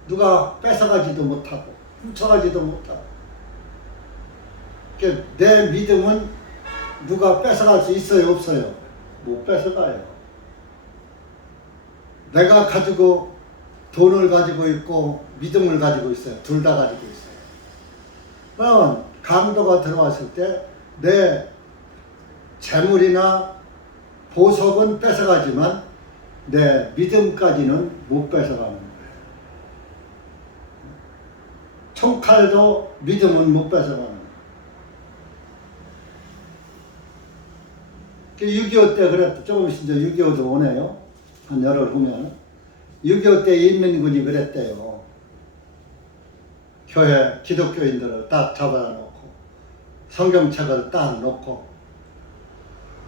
누가 뺏어가지도 못하고 훔쳐가지도 못하고. 내 믿음은 누가 뺏어갈 수 있어요 없어요? 못 뺏어가요. 내가 가지고 돈을 가지고 있고 믿음을 가지고 있어요. 둘 다 가지고 있어요. 그러면 강도가 들어왔을 때 내 재물이나 보석은 뺏어가지만 내 믿음까지는 못 뺏어가는 거예요. 총칼도 믿음은 못 뺏어가는 거예요. 6.25 때 그랬다. 조금 이제 6.25도 오네요. 한 열흘 후면. 6.25 때 인민군이 그랬대요. 교회 기독교인들을 딱 잡아다 놓고 성경책을 딱 놓고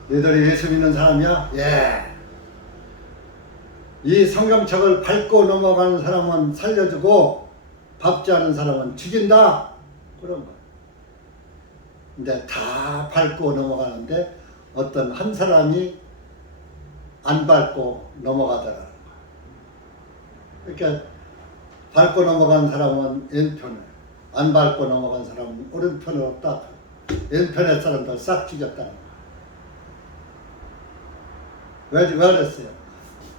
너희들이 예수 믿는 사람이야? 예. 이 성경책을 밟고 넘어가는 사람은 살려주고 밟지 않은 사람은 죽인다. 그런 거예요. 근데 다 밟고 넘어가는데 어떤 한 사람이 안 밟고 넘어가더라는 거예요. 그러니까 밟고 넘어간 사람은 왼편에, 안 밟고 넘어간 사람은 오른편으로 딱 왼편의 사람들 싹 죽였다는 거예요. 왜 그랬어요?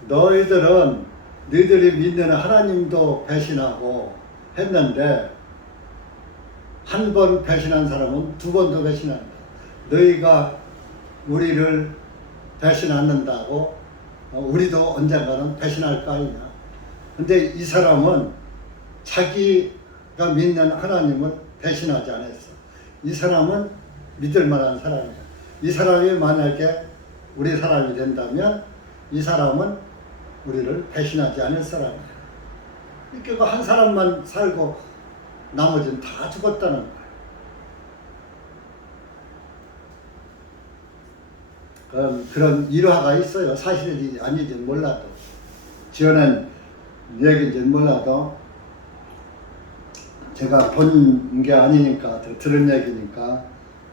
너희들이 믿는 하나님도 배신하고 했는데 한 번 배신한 사람은 두 번도 배신한다. 너희가 우리를 배신 않는다고 우리도 언젠가는 배신할 거 아니냐. 근데 이 사람은 자기가 믿는 하나님을 배신하지 않았어. 이 사람은 믿을 만한 사람이야. 이 사람이 만약에 우리 사람이 된다면 이 사람은 우리를 배신하지 않을 사람이야. 그러니까 한 사람만 살고 나머지는 다 죽었다는 거야. 그런 일화가 있어요. 사실이 아니진 몰라도. 지어낸 얘기인지는 몰라도 제가 본 게 아니니까 들은 얘기니까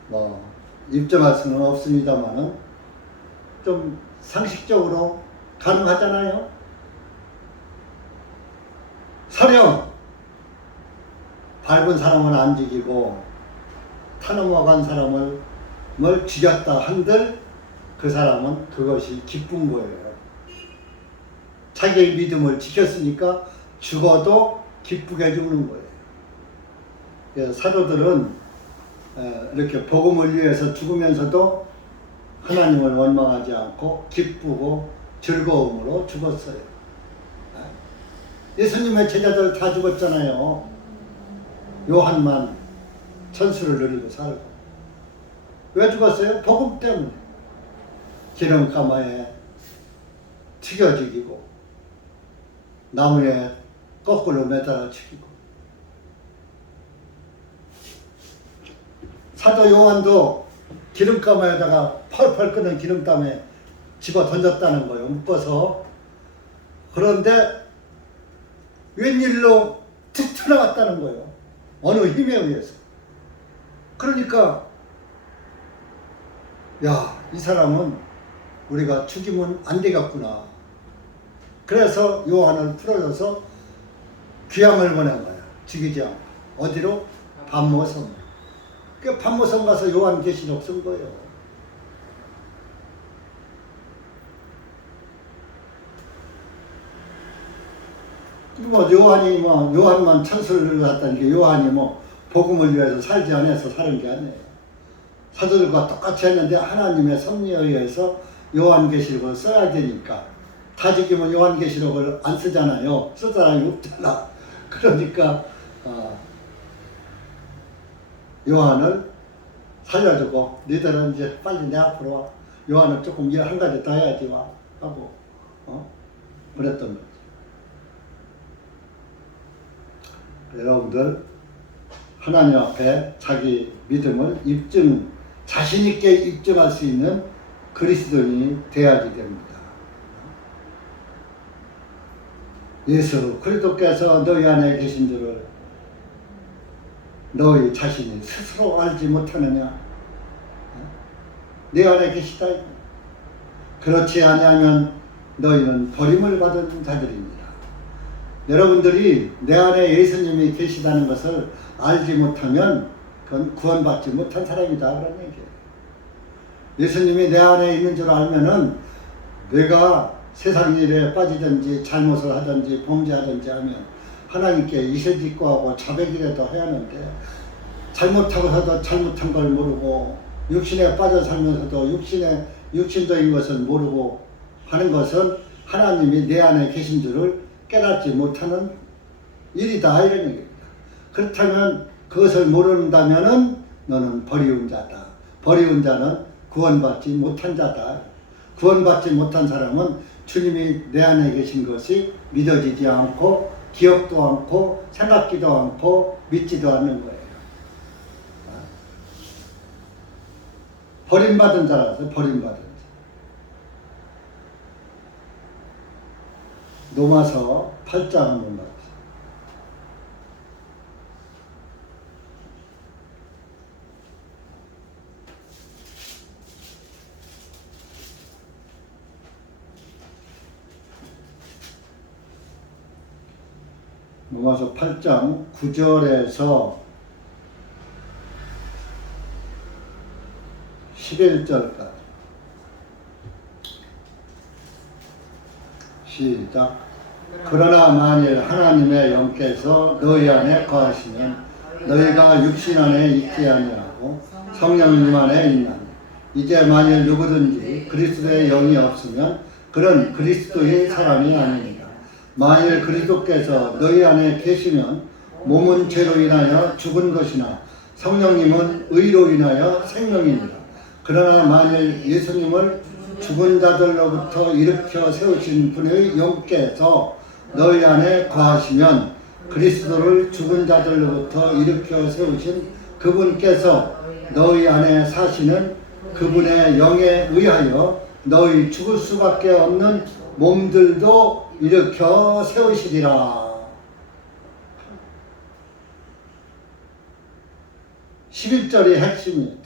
뭐 입증할 수는 없습니다만은 좀 상식적으로 가능하잖아요. 서령 밟은 사람은 안 죽이고 타넘어간 사람을 죽였다 한들 그 사람은 그것이 기쁜 거예요. 자기의 믿음을 지켰으니까 죽어도 기쁘게 죽는 거예요. 그래서 사도들은 이렇게 복음을 위해서 죽으면서도 하나님을 원망하지 않고 기쁘고 즐거움으로 죽었어요. 예수님의 제자들 다 죽었잖아요. 요한만 천수를 누리고 살고. 왜 죽었어요? 복음 때문에. 기름가마에 튀겨 죽이고 나무에 거꾸로 매달아 죽이고. 사도 요한도 기름가마에다가 펄펄 끓는 기름감에 집어 던졌다는 거예요. 묶어서. 그런데 웬일로 툭 튀어나왔다는 거예요. 어느 힘에 의해서. 그러니까 야, 이 사람은 우리가 죽이면 안 되겠구나. 그래서 요한을 풀어줘서 귀함을 보낸 거야. 죽이지 않고. 어디로? 반모섬. 그 반모섬 가서 요한계시록 쓴 거예요. 요한만 천수를 갖다는 게 요한이 복음을 위해서 살지 않아서 사는 게 아니에요. 사도들과 똑같이 했는데 하나님의 섭리에 의해서 요한계시록을 써야 되니까. 다 죽이면 요한계시록을 안 쓰잖아요. 쓸 사람이 없잖아. 그러니까 요한을 살려주고 너희들은 이제 빨리 내 앞으로 와. 요한은 조금 일 한 가지 더 해야지 와 하고 그랬던 거죠. 여러분들 하나님 앞에 자기 믿음을 자신 있게 입증할 수 있는 그리스도인이 되어야지 됩니다. 예수 그리스도께서 너희 안에 계신 줄을 너희 자신이 스스로 알지 못하느냐? 내 안에 계시다. 그렇지 아니하면 너희는 버림을 받은 자들입니다. 여러분들이 내 안에 예수님이 계시다는 것을 알지 못하면 그건 구원받지 못한 사람이다 그런 얘기예요. 예수님이 내 안에 있는 줄 알면은 내가 세상 일에 빠지든지 잘못을 하든지 범죄하든지 하면 하나님께 이세짓고하고 자백이라도 해야 하는데 잘못하고서도 잘못한 걸 모르고 육신에 빠져 살면서도 육신적인 것을 모르고 하는 것은 하나님이 내 안에 계신 줄을 깨닫지 못하는 일이다 이런 얘기입니다. 그렇다면 그것을 모른다면은 너는 버리운 자다. 버리운 자는 구원받지 못한 자다. 구원받지 못한 사람은 주님이 내 안에 계신 것이 믿어지지 않고 기억도 않고 생각지도 않고 믿지도 않는 거예요. 버림받은 자라서 버림받은 자. 로마서 8장 한번 봐주세요. 로마서 8장 9절에서 11절까지 시작. 그러나 만일 하나님의 영께서 너희 안에 거하시면 너희가 육신 안에 있지 아니하고 성령님 안에 있나니 이제 만일 누구든지 그리스도의 영이 없으면 그런 그리스도의 사람이 아닙니다. 만일 그리스도께서 너희 안에 계시면 몸은 죄로 인하여 죽은 것이나 성령님은 의로 인하여 생명입니다. 그러나 만일 예수님을 죽은 자들로부터 일으켜 세우신 분의 영께서 너희 안에 거하시면 그리스도를 죽은 자들로부터 일으켜 세우신 그분께서 너희 안에 사시는 그분의 영에 의하여 너희 죽을 수밖에 없는 몸들도 일으켜 세우시리라. 11절이 핵심이에요.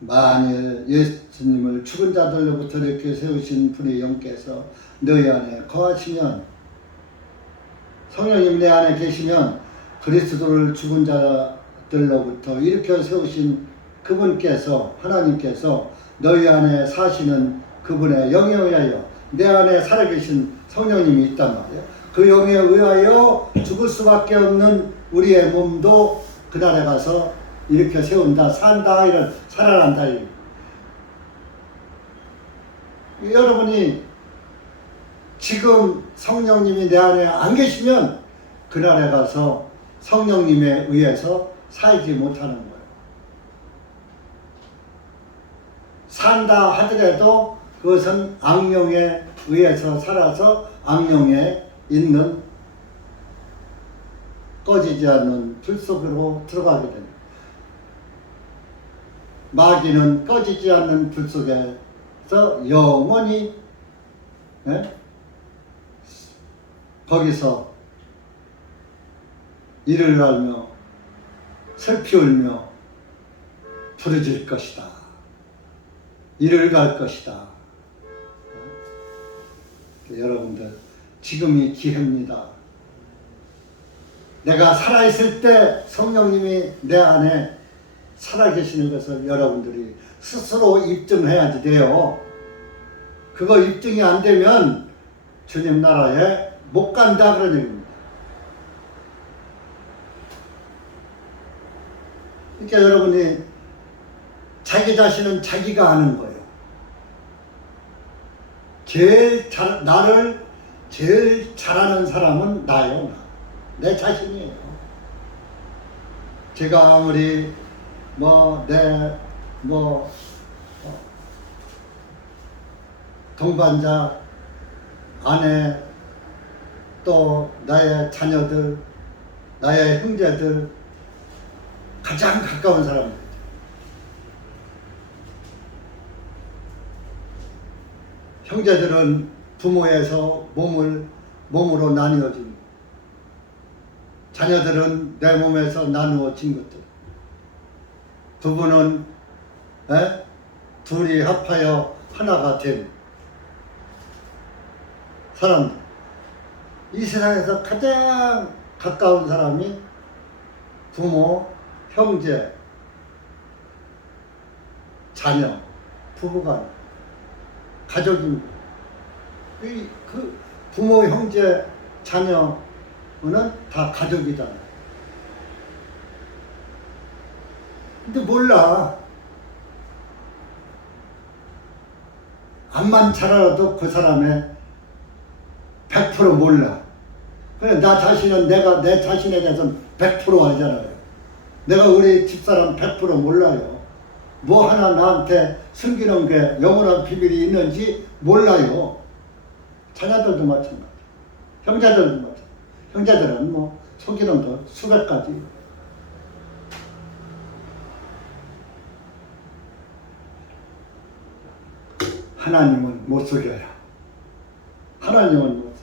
만일 예수님을 죽은 자들로부터 이렇게 세우신 분의 영께서 너희 안에 거하시면 성령님 내 안에 계시면 그리스도를 죽은 자들로부터 일으켜 세우신 그분께서 하나님께서 너희 안에 사시는 그분의 영에 의하여 내 안에 살아계신 성령님이 있단 말이에요. 그 영에 의하여 죽을 수밖에 없는 우리의 몸도 그날에 가서 일으켜 세운다, 산다, 이런 살아난다. 여러분이 지금 성령님이 내 안에 안 계시면 그날에 가서 성령님에 의해서 살지 못하는 거예요. 산다 하더라도 그것은 악령에 의해서 살아서 악령에 있는 꺼지지 않는 불 속으로 들어가게 됩니다. 마귀는 꺼지지 않는 불 속에서 영원히 거기서 이를 알며 슬피 울며 부르질 것이다. 이를 갈 것이다. 여러분들 지금이 기회입니다. 내가 살아있을 때 성령님이 내 안에 살아계시는 것을 여러분들이 스스로 입증해야지 돼요. 그거 입증이 안 되면 주님 나라에 못 간다 그런 얘기입니다. 그러니까 여러분이 자기 자신은 자기가 아는 거예요. 나를 제일 잘하는 사람은 나요. 내 자신이에요. 제가 아무리 동반자, 아내, 또 나의 자녀들, 나의 형제들, 가장 가까운 사람들. 형제들은 부모에서 몸으로 나뉘어집니다. 자녀들은 내 몸에서 나누어진 것들. 부부는 둘이 합하여 하나가 된 사람들. 이 세상에서 가장 가까운 사람이 부모, 형제, 자녀, 부부간, 가족입니다. 그 부모, 형제, 자녀는 다 가족이잖아요. 근데 몰라. 암만 잘 알아도 그 사람의 100% 몰라. 그래, 나 자신은 내 자신에 대해서는 100% 알잖아요. 내가 우리 집사람 100% 몰라요. 뭐 하나 나한테 숨기는 게 영원한 비밀이 있는지 몰라요. 자녀들도 마찬가지. 형제들도 마찬가지. 형제들은 속이는 거 수백 가지. 하나님은 못 속여요. 하나님은 못 속여요.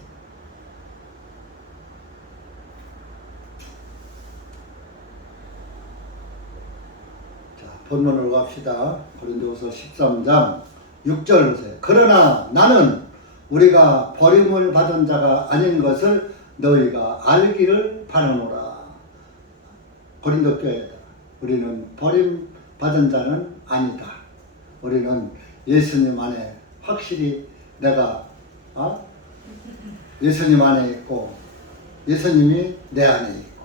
자, 본문으로 갑시다. 고린도후서 13장 6절 보세요. 그러나 나는 우리가 버림을 받은 자가 아닌 것을 너희가 알기를 바라노라. 고린도 교회다. 우리는 버림받은 자는 아니다. 우리는 예수님 안에 확실히 내가 예수님 안에 있고 예수님이 내 안에 있고.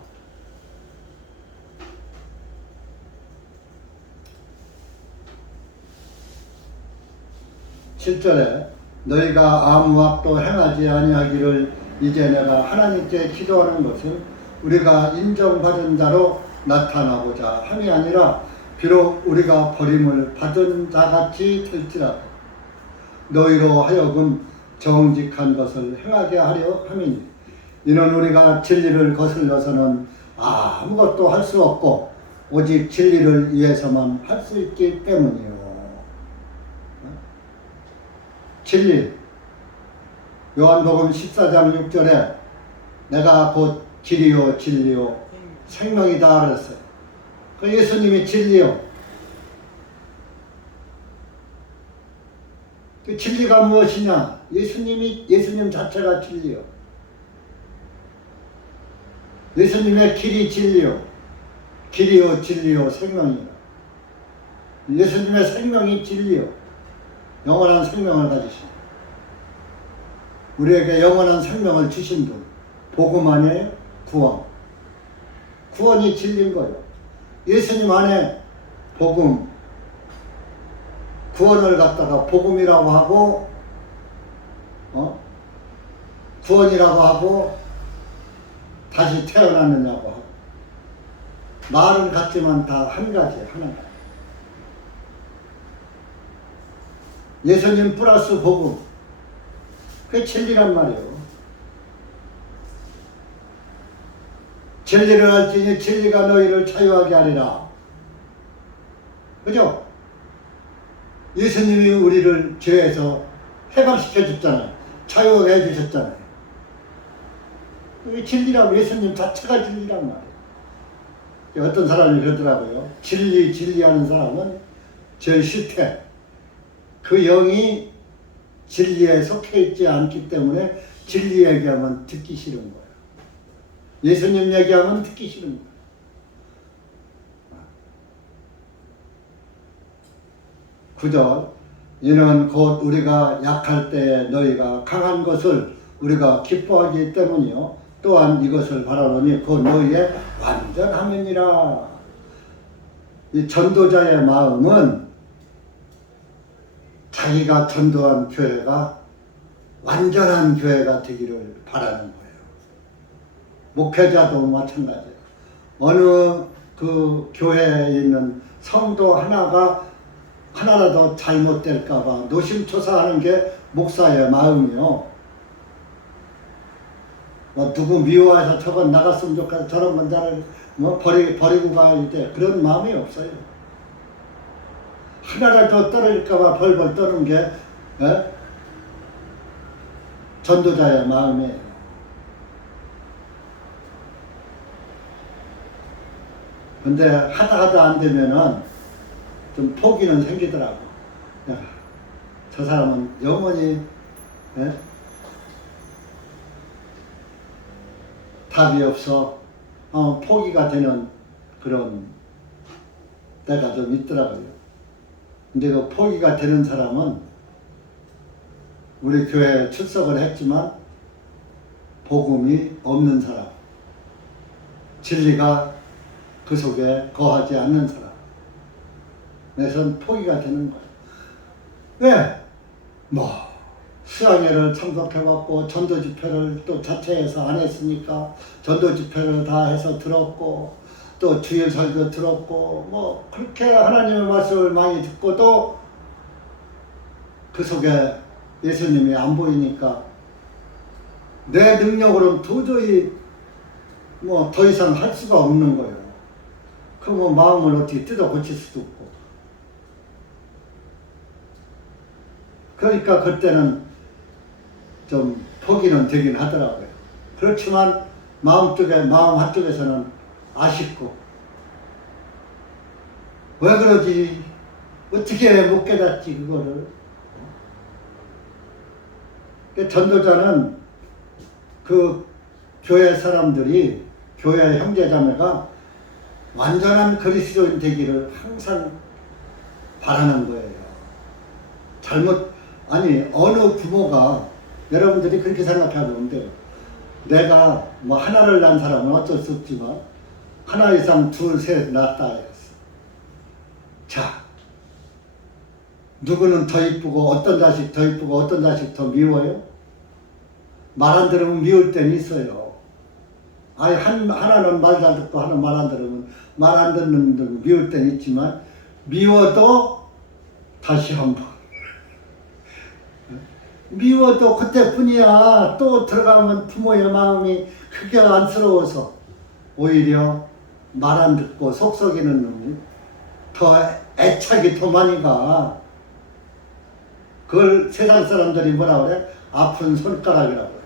7절에 너희가 아무 악도 행하지 아니하기를 이제 내가 하나님께 기도하는 것은 우리가 인정받은 자로 나타나고자 함이 아니라 비록 우리가 버림을 받은 자같이 될지라도 너희로 하여금 정직한 것을 행하게 하려 함이니 이는 우리가 진리를 거슬러서는 아무것도 할 수 없고 오직 진리를 위해서만 할 수 있기 때문이요. 진리. 요한복음 14장 6절에 내가 곧 길이요 진리요 생명이다 그랬어요. 그 예수님이 진리요. 그 진리가 무엇이냐? 예수님 자체가 진리요. 예수님의 길이 진리요. 길이요 진리요 생명이요. 예수님의 생명이 진리요. 영원한 생명을 가지신 우리에게 영원한 생명을 주신 분. 복음 안에 구원. 구원이 진리인 거예요. 예수님 안에 복음, 구원을 갖다가 복음이라고 하고 구원이라고 하고 다시 태어났느냐고 하고 말은 같지만 다 한 가지 하나가 예수님 플러스 복음 그게 진리란 말이에요. 진리를 알지니 진리가 너희를 자유하게 하리라. 그죠? 예수님이 우리를 죄에서 해방시켜 줬잖아요. 자유하게 해주셨잖아요. 그게 진리라고 예수님 자체가 진리란 말이에요. 어떤 사람이 그러더라고요. 진리 하는 사람은 제일 싫대. 그 영이 진리에 속해 있지 않기 때문에 진리 얘기하면 듣기 싫은 거예요. 예수님 얘기하면 듣기 싫은 거예요. 구절 이는 곧 우리가 약할 때에 너희가 강한 것을 우리가 기뻐하기 때문이요 또한 이것을 바라노니 곧 너희의 완전함이니라. 이 전도자의 마음은 자기가 전도한 교회가 완전한 교회가 되기를 바라는 거예요. 목회자도 마찬가지예요. 어느 그 교회에 있는 성도 하나라도 잘못될까봐 노심초사하는 게 목사의 마음이요. 뭐 누구 미워해서 저건 나갔으면 좋겠다, 저런 건자를 버리고 가야 돼. 그런 마음이 없어요. 하나라도 떨어질까봐 벌벌 떠는 게 전도자의 마음이에요. 근데 하다 안 되면은 좀 포기는 생기더라고. 야, 저 사람은 영원히 답이 없어. 포기가 되는 그런 때가 좀 있더라고요. 근데 그 포기가 되는 사람은 우리 교회에 출석을 했지만 복음이 없는 사람, 진리가 그 속에 거하지 않는 사람, 내선 포기가 되는 거예요. 왜? 수양회를 참석해봤고 전도 집회를 또 자체해서 안 했으니까 전도 집회를 다 해서 들었고 또 주일 설교 들었고 그렇게 하나님의 말씀을 많이 듣고도 그 속에 예수님이 안 보이니까 내 능력으로는 도저히 더 이상 할 수가 없는 거예요. 그러면 마음을 어떻게 뜯어 고칠 수도 없고. 그러니까 그때는 좀 포기는 되긴 하더라고요. 그렇지만 마음 한쪽에서는 아쉽고 왜 그러지? 어떻게 못 깨닫지 그거를? 전도자는 그 교회 사람들이 교회 형제자매가 완전한 그리스도인 되기를 항상 바라는 거예요. 어느 부모가 여러분들이 그렇게 생각하면 돼요. 내가 하나를 낳은 사람은 어쩔 수 없지만 하나 이상 둘, 셋 낳았다 했어. 자, 누구는 더 이쁘고 어떤 자식 더 이쁘고 어떤 자식 더 미워요? 말 안 들으면 미울 때는 있어요. 하나는 말 잘 듣고 하나는 말 안 들으면 말 안 듣는 분 미울 때는 있지만 미워도 다시 한번 미워도 그때뿐이야. 또 들어가면 부모의 마음이 크게 안쓰러워서 오히려 말 안 듣고 속 썩이는 놈이 더 애착이 더 많이 가. 그걸 세상 사람들이 뭐라 그래? 아픈 손가락이라고 그래.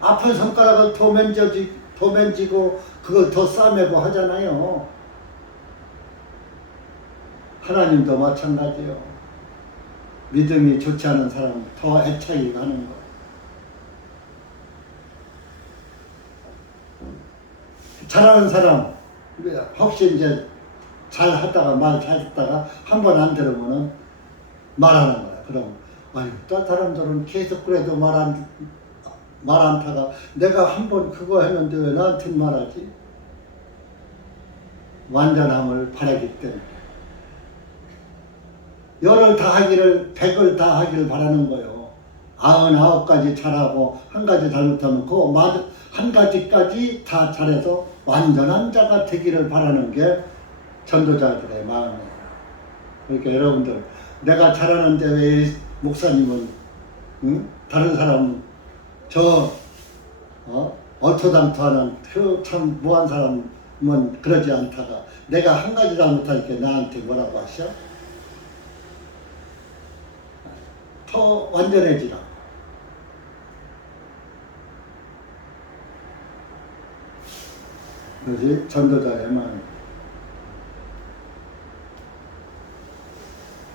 아픈 손가락을 더 만지고 그걸 더 싸매고 하잖아요. 하나님도 마찬가지요. 믿음이 좋지 않은 사람 더 애착이 가는 거예요. 잘하는 사람 혹시 이제 잘 하다가 말 잘했다가 한 번 안 들으면은 말하는 거야. 그럼 아유, 딴 사람들은 계속 그래도 말 안 타가 내가 한 번 그거 했는데 왜 나한테 말하지? 완전함을 바라기 때문에 열을 다하기를 100을 다하기를 바라는 거예요. 99가지 잘하고 한 가지 잘못하면 그 한 가지까지 다 잘해서 완전한 자가 되기를 바라는 게 전도자들의 마음이에요. 그러니까 여러분들 내가 잘하는데 왜 목사님은 응? 다른 사람은 얼토당토하는 참 무한 사람은 그러지 않다가 내가 한 가지 잘못하니까 나한테 뭐라고 하셔? 더 완전해지라. 그것이 전도자의 마음.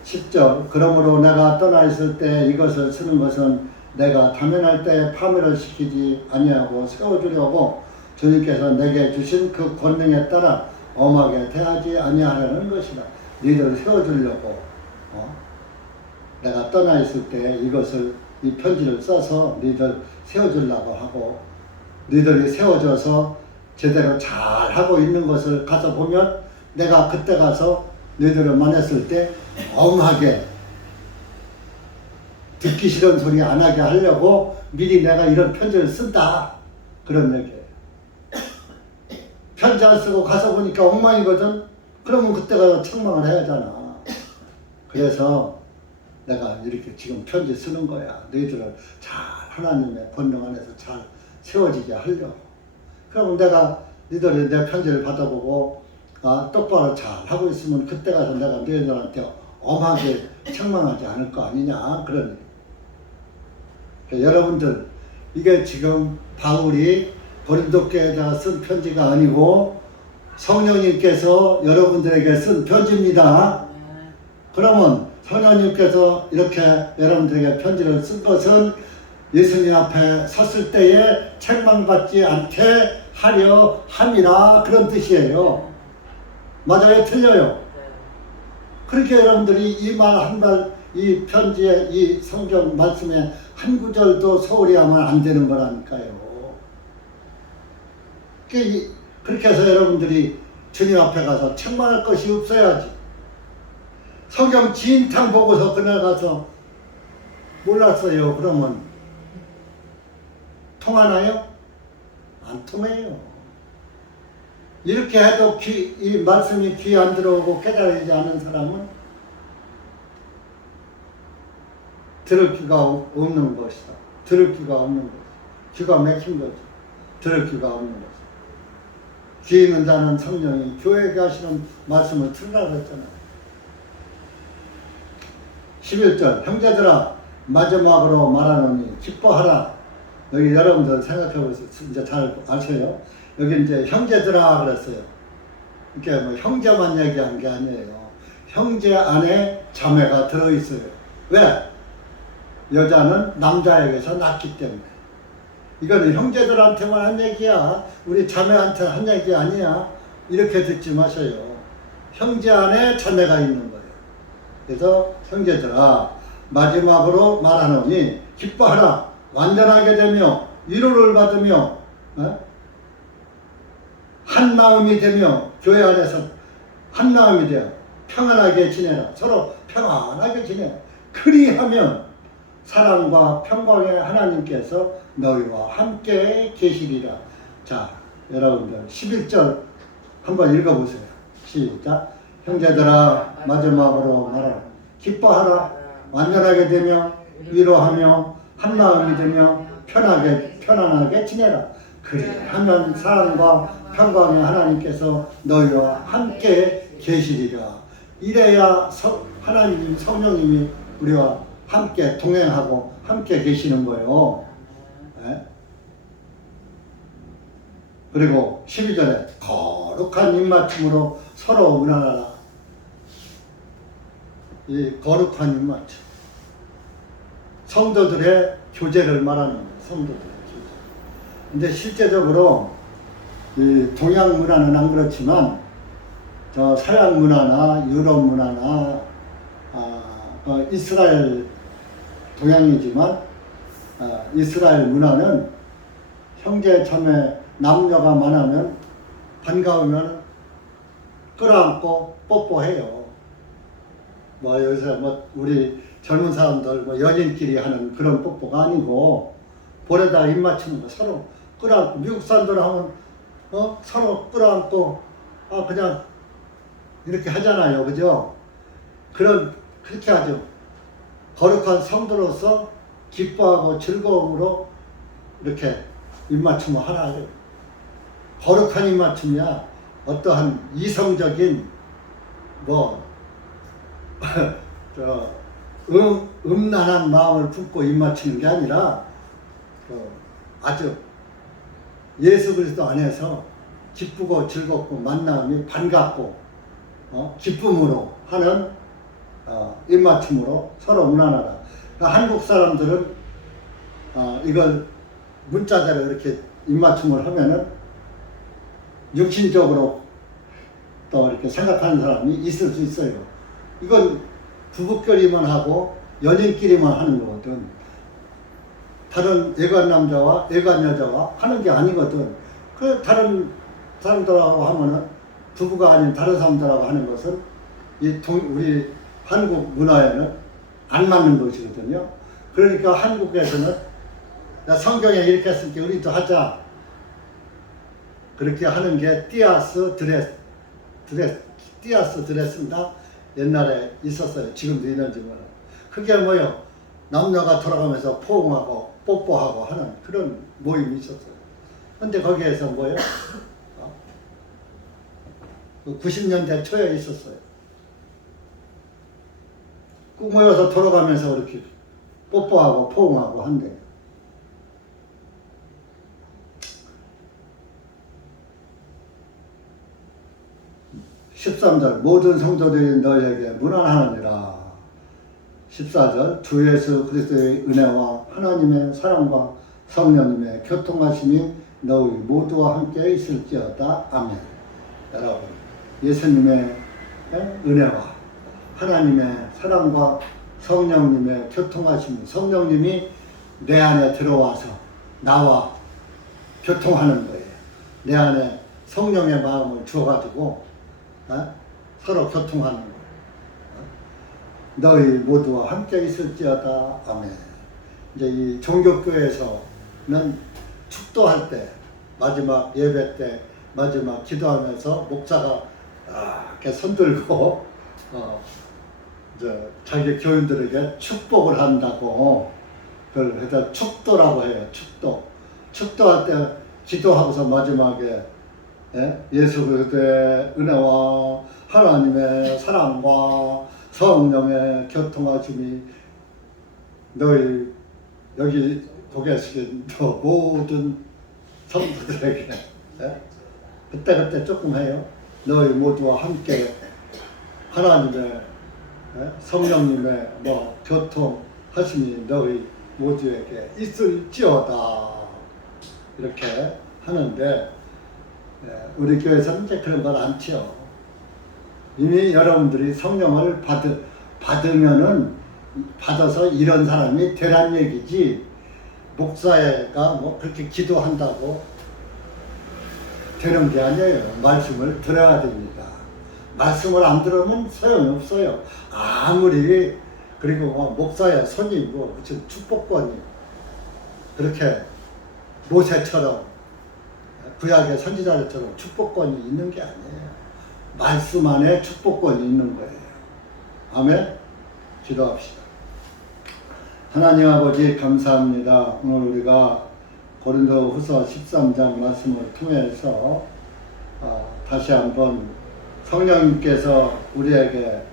10절 그러므로 내가 떠나 있을 때 이것을 쓰는 것은 내가 당연할 때 파멸을 시키지 아니하고 세워주려고 주님께서 내게 주신 그 권능에 따라 엄하게 대하지 아니하려는 것이다. 너희들 세워주려고 내가 떠나 있을 때 이것을 이 편지를 써서 너희들 세워주려고 하고 너희들이 세워져서 제대로 잘 하고 있는 것을 가서 보면 내가 그때 가서 너희들을 만났을 때 엄하게 듣기 싫은 소리 안 하게 하려고 미리 내가 이런 편지를 쓴다. 그런 얘기예요. 편지 안 쓰고 가서 보니까 엉망이거든. 그러면 그때 가서 책망을 해야 하잖아. 그래서 내가 이렇게 지금 편지 쓰는 거야. 너희들을 잘 하나님의 권능 안에서 잘 세워지게 하려고. 그러면 내가 너희들이 내 편지를 받아보고 똑바로 잘 하고 있으면 그때 가서 내가 너희들한테 엄하게 책망하지 않을 거 아니냐. 그런 그러니까 여러분들 이게 지금 바울이 고린도교에다가 쓴 편지가 아니고 성령님께서 여러분들에게 쓴 편지입니다. 그러면 성령님께서 이렇게 여러분들에게 편지를 쓴 것은 예수님 앞에 섰을 때에 책망받지 않게 하려 함이라 그런 뜻이에요. 맞아요? 틀려요? 그렇게 여러분들이 이 말 한 말, 이 편지에, 이 성경 말씀에 한 구절도 소홀히 하면 안 되는 거라니까요. 그렇게 해서 여러분들이 주님 앞에 가서 책망할 것이 없어야지. 성경 진탕 보고서 그날 가서 몰랐어요. 그러면 통하나요? 안 통해요. 이렇게 해도 이 말씀이 귀에 안 들어오고 깨달아지지 않은 사람은 들을 귀가 없는 것이다. 들을 귀가 없는 것이다. 귀가 막힌 거죠. 들을 귀가 없는 것이다. 귀 있는 자는 성령이 교회에 하시는 말씀을 들으라 그랬잖아요. 11절 형제들아 마지막으로 말하노니 기뻐하라. 여기 여러분들 생각해 보세요. 이제 잘 아세요. 여기 이제 형제들아 그랬어요. 이게 뭐 형제만 얘기한 게 아니에요. 형제 안에 자매가 들어있어요. 왜? 여자는 남자에게서 낳기 때문에. 이거는 형제들한테만 한 얘기야. 우리 자매한테 한 얘기 아니야. 이렇게 듣지 마세요. 형제 안에 자매가 있는 거예요. 그래서 형제들아 마지막으로 말하노니 기뻐하라. 완전하게 되며 위로를 받으며 한 마음이 되며 교회 안에서 한 마음이 되어 평안하게 지내라. 서로 평안하게 지내라. 그리하면 사랑과 평강의 하나님께서 너희와 함께 계시리라. 자, 여러분들 11절 한번 읽어보세요. 시작. 형제들아 마지막으로 말하라. 기뻐하라. 완전하게 되며 위로하며 한 마음이 되며 편안하게 지내라. 그리하면 사랑과 평강의 하나님께서 너희와 함께 계시리라. 이래야 하나님 성령님이 우리와 함께 동행하고 함께 계시는 거예요. 네? 그리고 12절에 거룩한 입맞춤으로 서로 문안하라. 이 거룩한 입맞춤. 성도들의 교제를 말하는 거예요. 성도들의 교제. 근데 실제적으로 이 동양 문화는 안 그렇지만 저 서양 문화나 유럽 문화나 이스라엘 동양이지만 이스라엘 문화는 형제 자매 남녀가 만나면 반가우면 끌어안고 뽀뽀해요. 뭐 요새 뭐 우리 젊은 사람들 뭐 연인끼리 하는 그런 뽀뽀가 아니고 볼에다 입 맞추는 거 서로 끌어안고, 미국 사람들 하면 서로 끌어안고 그냥 이렇게 하잖아요, 그죠? 그렇게 하죠. 거룩한 성도로서 기뻐하고 즐거움으로 이렇게 입맞춤을 하나요. 거룩한 입맞춤이야 어떠한 이성적인 음란한 마음을 품고 입맞추는 게 아니라 아주 예수 그리스도 안에서 기쁘고 즐겁고 만남이 반갑고 기쁨으로 하는 입맞춤으로 서로 무난하다. 그러니까 한국 사람들은 이걸 문자대로 이렇게 입맞춤을 하면은 육신적으로 또 이렇게 생각하는 사람이 있을 수 있어요. 이건 부부끼리만 하고 연인끼리만 하는 거거든. 다른 애간 남자와 애간 여자와 하는 게 아니거든. 그 다른 사람들하고 하면은 부부가 아닌 다른 사람들하고 하는 것은 우리 한국 문화에는 안 맞는 것이거든요. 그러니까 한국에서는 성경에 이렇게 했으니까 우리도 하자. 그렇게 하는 게 띠아스 드레스인가 옛날에 있었어요. 지금도 있는지 몰라. 그게 뭐요? 남녀가 돌아가면서 포옹하고 뽀뽀하고 하는 그런 모임이 있었어요. 근데 거기에서 뭐요? 90년대 초에 있었어요. 꼭 모여서 돌아가면서 이렇게 뽀뽀하고 포옹하고 한대. 13절 모든 성도들이 너희에게 문안하느니라. 14절 주 예수 그리스도의 은혜와 하나님의 사랑과 성령님의 교통하심이 너희 모두와 함께 있을지어다. 아멘. 여러분, 예수님의 은혜와 하나님의 사랑과 성령님의 교통하심, 성령님이 내 안에 들어와서 나와 교통하는 거예요. 내 안에 성령의 마음을 주어가지고 서로 교통하는 거예요. 너희 모두와 함께 있을지어다. 아멘. 이제 이 종교교회에서는 축도할 때, 마지막 예배 때, 마지막 기도하면서 목사가 이렇게 손들고 자기 교인들에게 축복을 한다고 그걸 해서 축도라고 해요. 축도할 때 기도하고서 마지막에 예수 그리스도의 은혜와 하나님의 사랑과 성령의 교통하심이 너희 여기 고개숙인 모든 성도들에게 그때 조금 해요. 너희 모두와 함께 하나님의 성령님의 교통하심이 너희 모두에게 있을지어다. 이렇게 하는데 우리 교회에서는 이제 그런 걸 안 치요. 이미 여러분들이 성령을 받아서 이런 사람이 되란 얘기지, 목사가 그렇게 기도한다고 되는 게 아니에요. 말씀을 들어야 됩니다. 말씀을 안 들으면 소용이 없어요. 아무리 그리고 목사의 손이고 무슨 축복권이 그렇게 모세처럼 구약의 선지자들처럼 축복권이 있는 게 아니에요. 말씀 안에 축복권이 있는 거예요. 아멘. 기도합시다. 하나님 아버지 감사합니다. 오늘 우리가 고린도후서 13장 말씀을 통해서 다시 한번 성령님께서 우리에게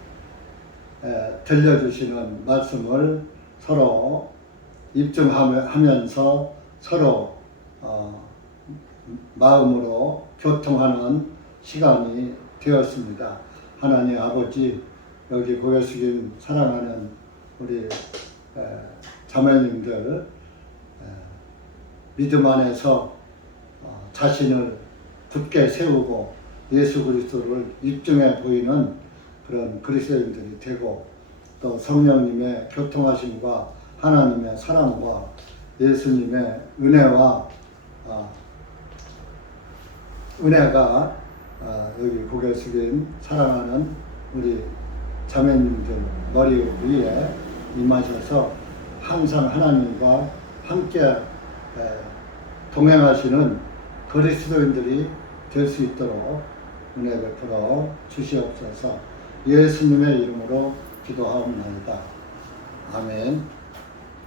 들려주시는 말씀을 서로 입증하면서 서로 마음으로 교통하는 시간이 되었습니다. 하나님 아버지, 여기 고개 숙인 사랑하는 우리 자매님들 믿음 안에서 자신을 굳게 세우고 예수 그리스도를 입증해 보이는 그런 그리스도인들이 되고, 또 성령님의 교통하심과 하나님의 사랑과 예수님의 은혜와 은혜가 여기 고개 숙인 사랑하는 우리 자매님들 머리 위에 임하셔서 항상 하나님과 함께 동행하시는 그리스도인들이 될 수 있도록 은혜 베풀어 주시옵소서. 예수님의 이름으로 기도하옵나이다. 아멘.